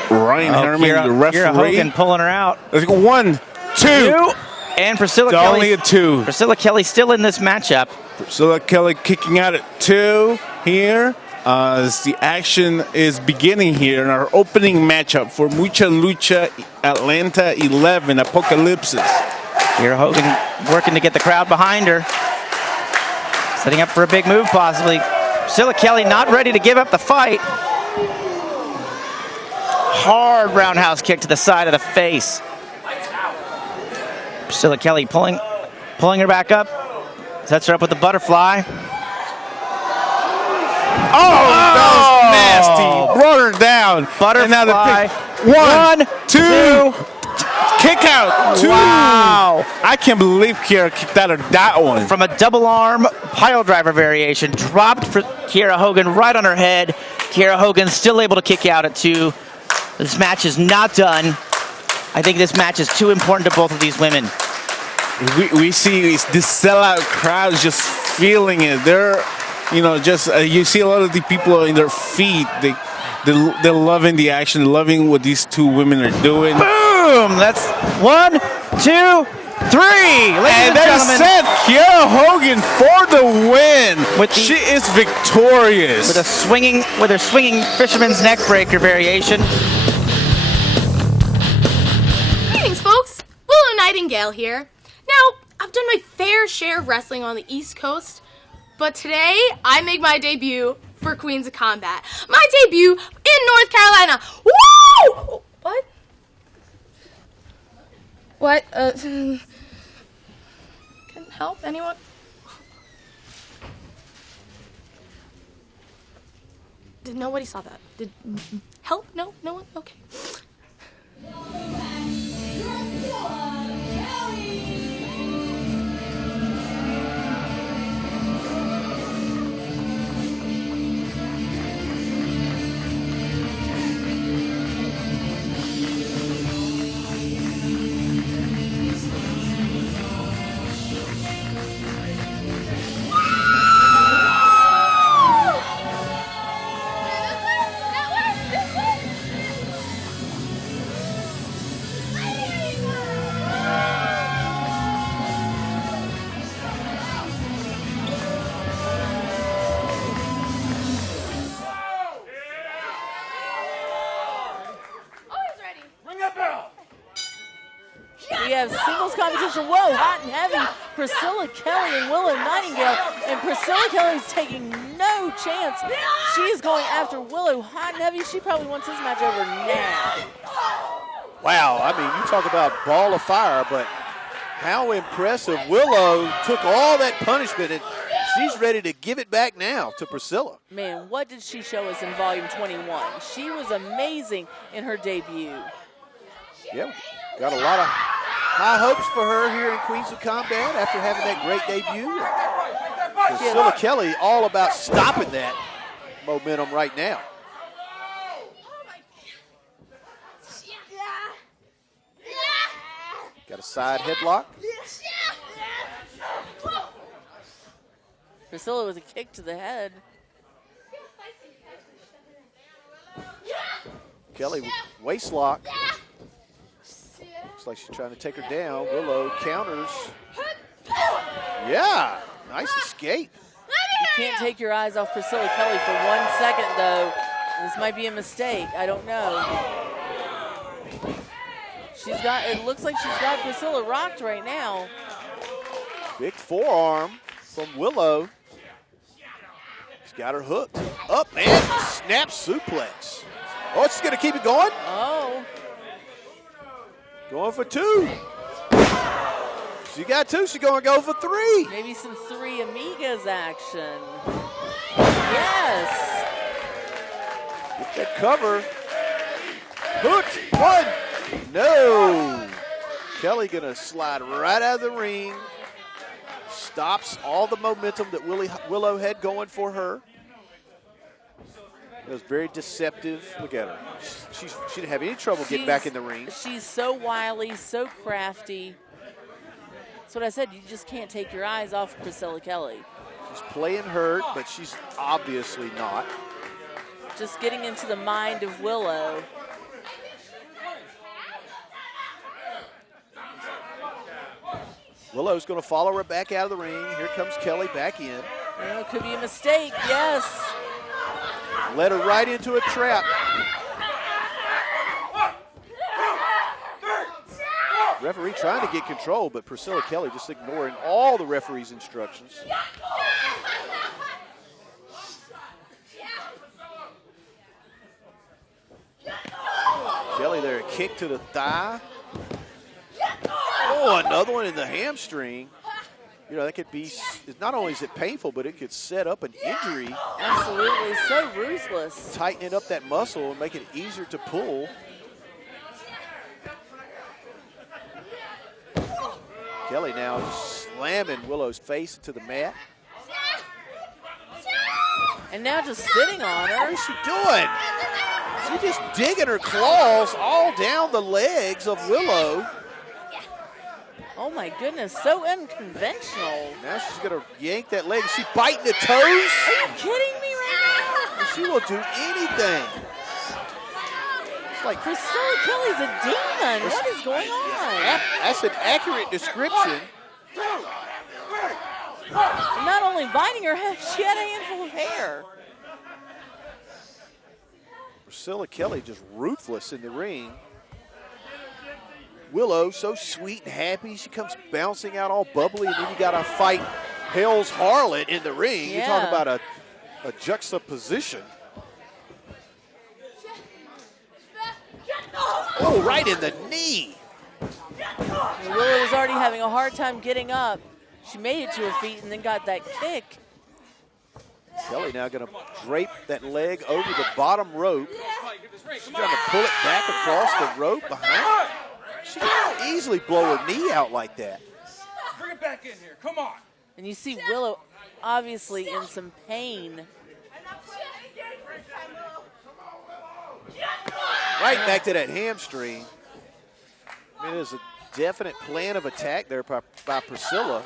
Ryan Herman, the referee. Kiera Hogan pulling her out. Let's go. 1, 2. And Priscilla It's Kelly. only a 2. Priscilla Kelly still in this matchup. Priscilla Kelly kicking out at 2 here. As the action is beginning here in our opening matchup for Mucha Lucha Atlanta 11 Apocalypse. Kiera Hogan working to get the crowd behind her. Setting up for a big move possibly. Priscilla Kelly not ready to give up the fight. Hard roundhouse kick to the side of the face. Priscilla Kelly pulling her back up. Sets her up with the butterfly. That was nasty. Brought her down. Butterfly. And now the pick. 1, 2. Kick out. 2. Wow. I can't believe Kiera kicked out of that one. From a double arm pile driver variation. Dropped for Kiera Hogan right on her head. Kiera Hogan still able to kick out at 2. This match is not done. I think this match is too important to both of these women. We see this sellout crowd just feeling it. They're, you see a lot of the people in their feet. They're loving the action, loving what these two women are doing. Boom! That's 1, 2, 3. Ladies and gentlemen, set Kiera Hogan for the win. She is victorious with her swinging fisherman's neck breaker variation. Greetings, folks. Willow Nightingale here. Now, I've done my fair share of wrestling on the East Coast, but today I make my debut for Queens of Combat. My debut in North Carolina. Woo! What? What? Can help anyone? Nobody saw that. Help? No? No one? Okay. We have singles competition. Whoa, hot and heavy. Priscilla Kelly and Willow Nightingale. And Priscilla Kelly is taking no chance. She is going after Willow hot and heavy. She probably wants this match over now. Wow, I mean, you talk about ball of fire, but how impressive. Willow took all that punishment, and she's ready to give it back now to Priscilla. Man, what did she show us in Volume 21? She was amazing in her debut. Yep, got a lot of high hopes for her here in Queens of Combat after having that great debut. Priscilla Kelly all about stopping that momentum right now. Got a side headlock. Priscilla with a kick to the head. Kelly waist lock. Looks like she's trying to take her down. Willow counters. Yeah, nice escape. You can't take your eyes off Priscilla Kelly for 1 second, though. This might be a mistake. I don't know. It looks like she's got Priscilla rocked right now. Big forearm from Willow. She's got her hooked. Up and snap suplex. Oh, she's going to keep it going. Oh. Going for two. She got two. She's going to go for three. Maybe some Three Amigas action. Yes. Get that cover. Hooked. One. No. Kelly going to slide right out of the ring. Stops all the momentum that Willow had going for her. It was very deceptive. Look at her. She didn't have any trouble getting back in the ring. She's so wily, so crafty. That's what I said. You just can't take your eyes off Priscilla Kelly. She's playing hurt, but she's obviously not. Just getting into the mind of Willow. Willow's going to follow her back out of the ring. Here comes Kelly back in. Oh, it could be a mistake, yes. Led her right into a trap. Referee trying to get control, but Priscilla Kelly just ignoring all the referee's instructions. Kelly there, a kick to the thigh. Oh, another one in the hamstring. You know, that could be, not only is it painful, but it could set up an injury. Absolutely, so ruthless. Tightening up that muscle and make it easier to pull. Kelly now just slamming Willow's face into the mat. And now just sitting on her. What is she doing? She's just digging her claws all down the legs of Willow. Oh my goodness, so unconventional. Now she's gonna yank that leg. Is she biting the toes? Are you kidding me right now? She will do anything. It's like Priscilla Kelly's a demon. What is going on? That's an accurate description. Not only biting her head, she had a handful of hair. Priscilla Kelly just ruthless in the ring. Willow, so sweet and happy. She comes bouncing out all bubbly, and then you got to fight Hell's Harlot in the ring. Yeah. You're talking about a juxtaposition. Oh, right in the knee. Willow was already having a hard time getting up. She made it to her feet and then got that kick. Kelly now going to drape that leg over the bottom rope. She's trying to pull it back across the rope behind. She can easily blow her knee out like that. Bring it back in here. Come on. And you see Willow obviously in some pain. Right back to that hamstring. I mean, there's a definite plan of attack there by Priscilla,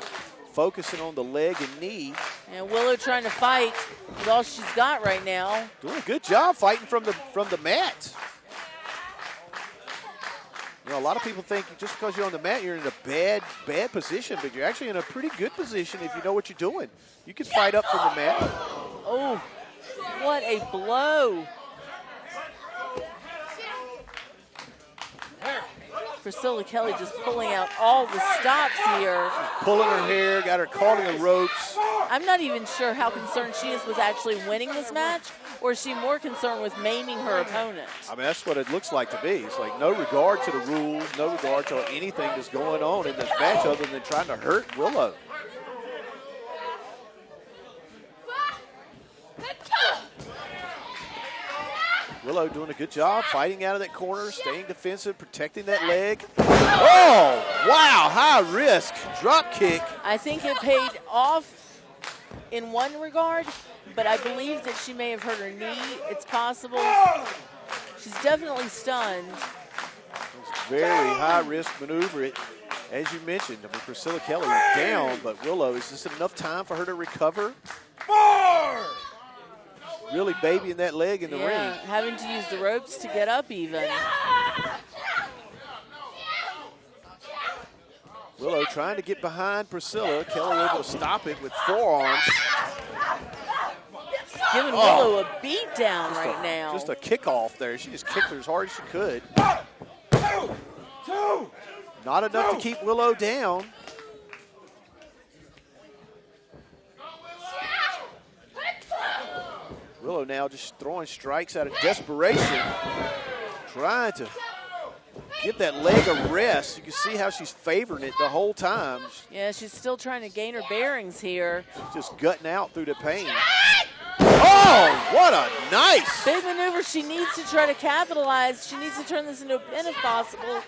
focusing on the leg and knee. And Willow trying to fight with all she's got right now. Doing a good job fighting from the mat. You know, a lot of people think just because you're on the mat, you're in a bad position, but you're actually in a pretty good position if you know what you're doing. You can fight up from the mat. Oh, what a blow. Priscilla Kelly just pulling out all the stops here. Pulling her hair, got her caught in the ropes. I'm not even sure how concerned she is with actually winning this match, or is she more concerned with maiming her opponent? I mean, that's what it looks like to me. It's like no regard to the rules, no regard to anything that's going on in this match other than trying to hurt Willow. Willow doing a good job fighting out of that corner, staying defensive, protecting that leg. Oh, wow, high risk drop kick. I think it paid off in one regard, but I believe that she may have hurt her knee. It's possible. She's definitely stunned. It's a very high risk maneuver. As you mentioned, I mean, Priscilla Kelly is down, but Willow, is this enough time for her to recover? More! Really babying that leg in the ring. Having to use the ropes to get up even. Willow trying to get behind Priscilla. Kelly able to stop it with forearms. Giving Willow a beat down right now. Just a kickoff there. She just kicked her as hard as she could. Not enough to keep Willow down. Willow now just throwing strikes out of desperation, trying to give that leg a rest. You can see how she's favoring it the whole time. Yeah, she's still trying to gain her bearings here. She's just gutting out through the pain. Oh, what a nice. Big maneuver she needs to try to capitalize. She needs to turn this into a pin if possible.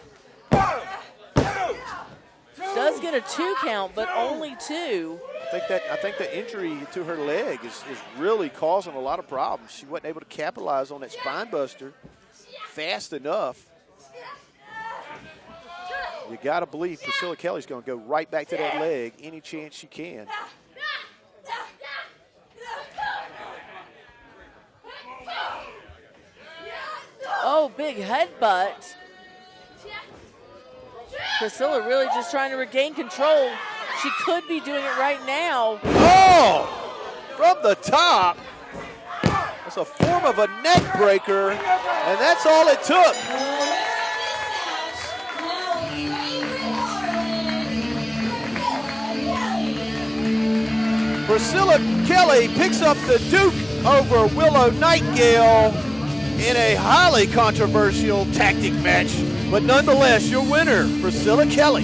Does get a 2 count, but only 2. I think the injury to her leg is really causing a lot of problems. She wasn't able to capitalize on that spine buster fast enough. You got to believe Priscilla Kelly's going to go right back to that leg any chance she can. Oh, big headbutt. Priscilla really just trying to regain control. She could be doing it right now. Oh, from the top. It's a form of a neck breaker, and that's all it took. Priscilla Kelly picks up the Duke over Willow Nightingale in a highly controversial tactic match. But nonetheless, your winner, Priscilla Kelly.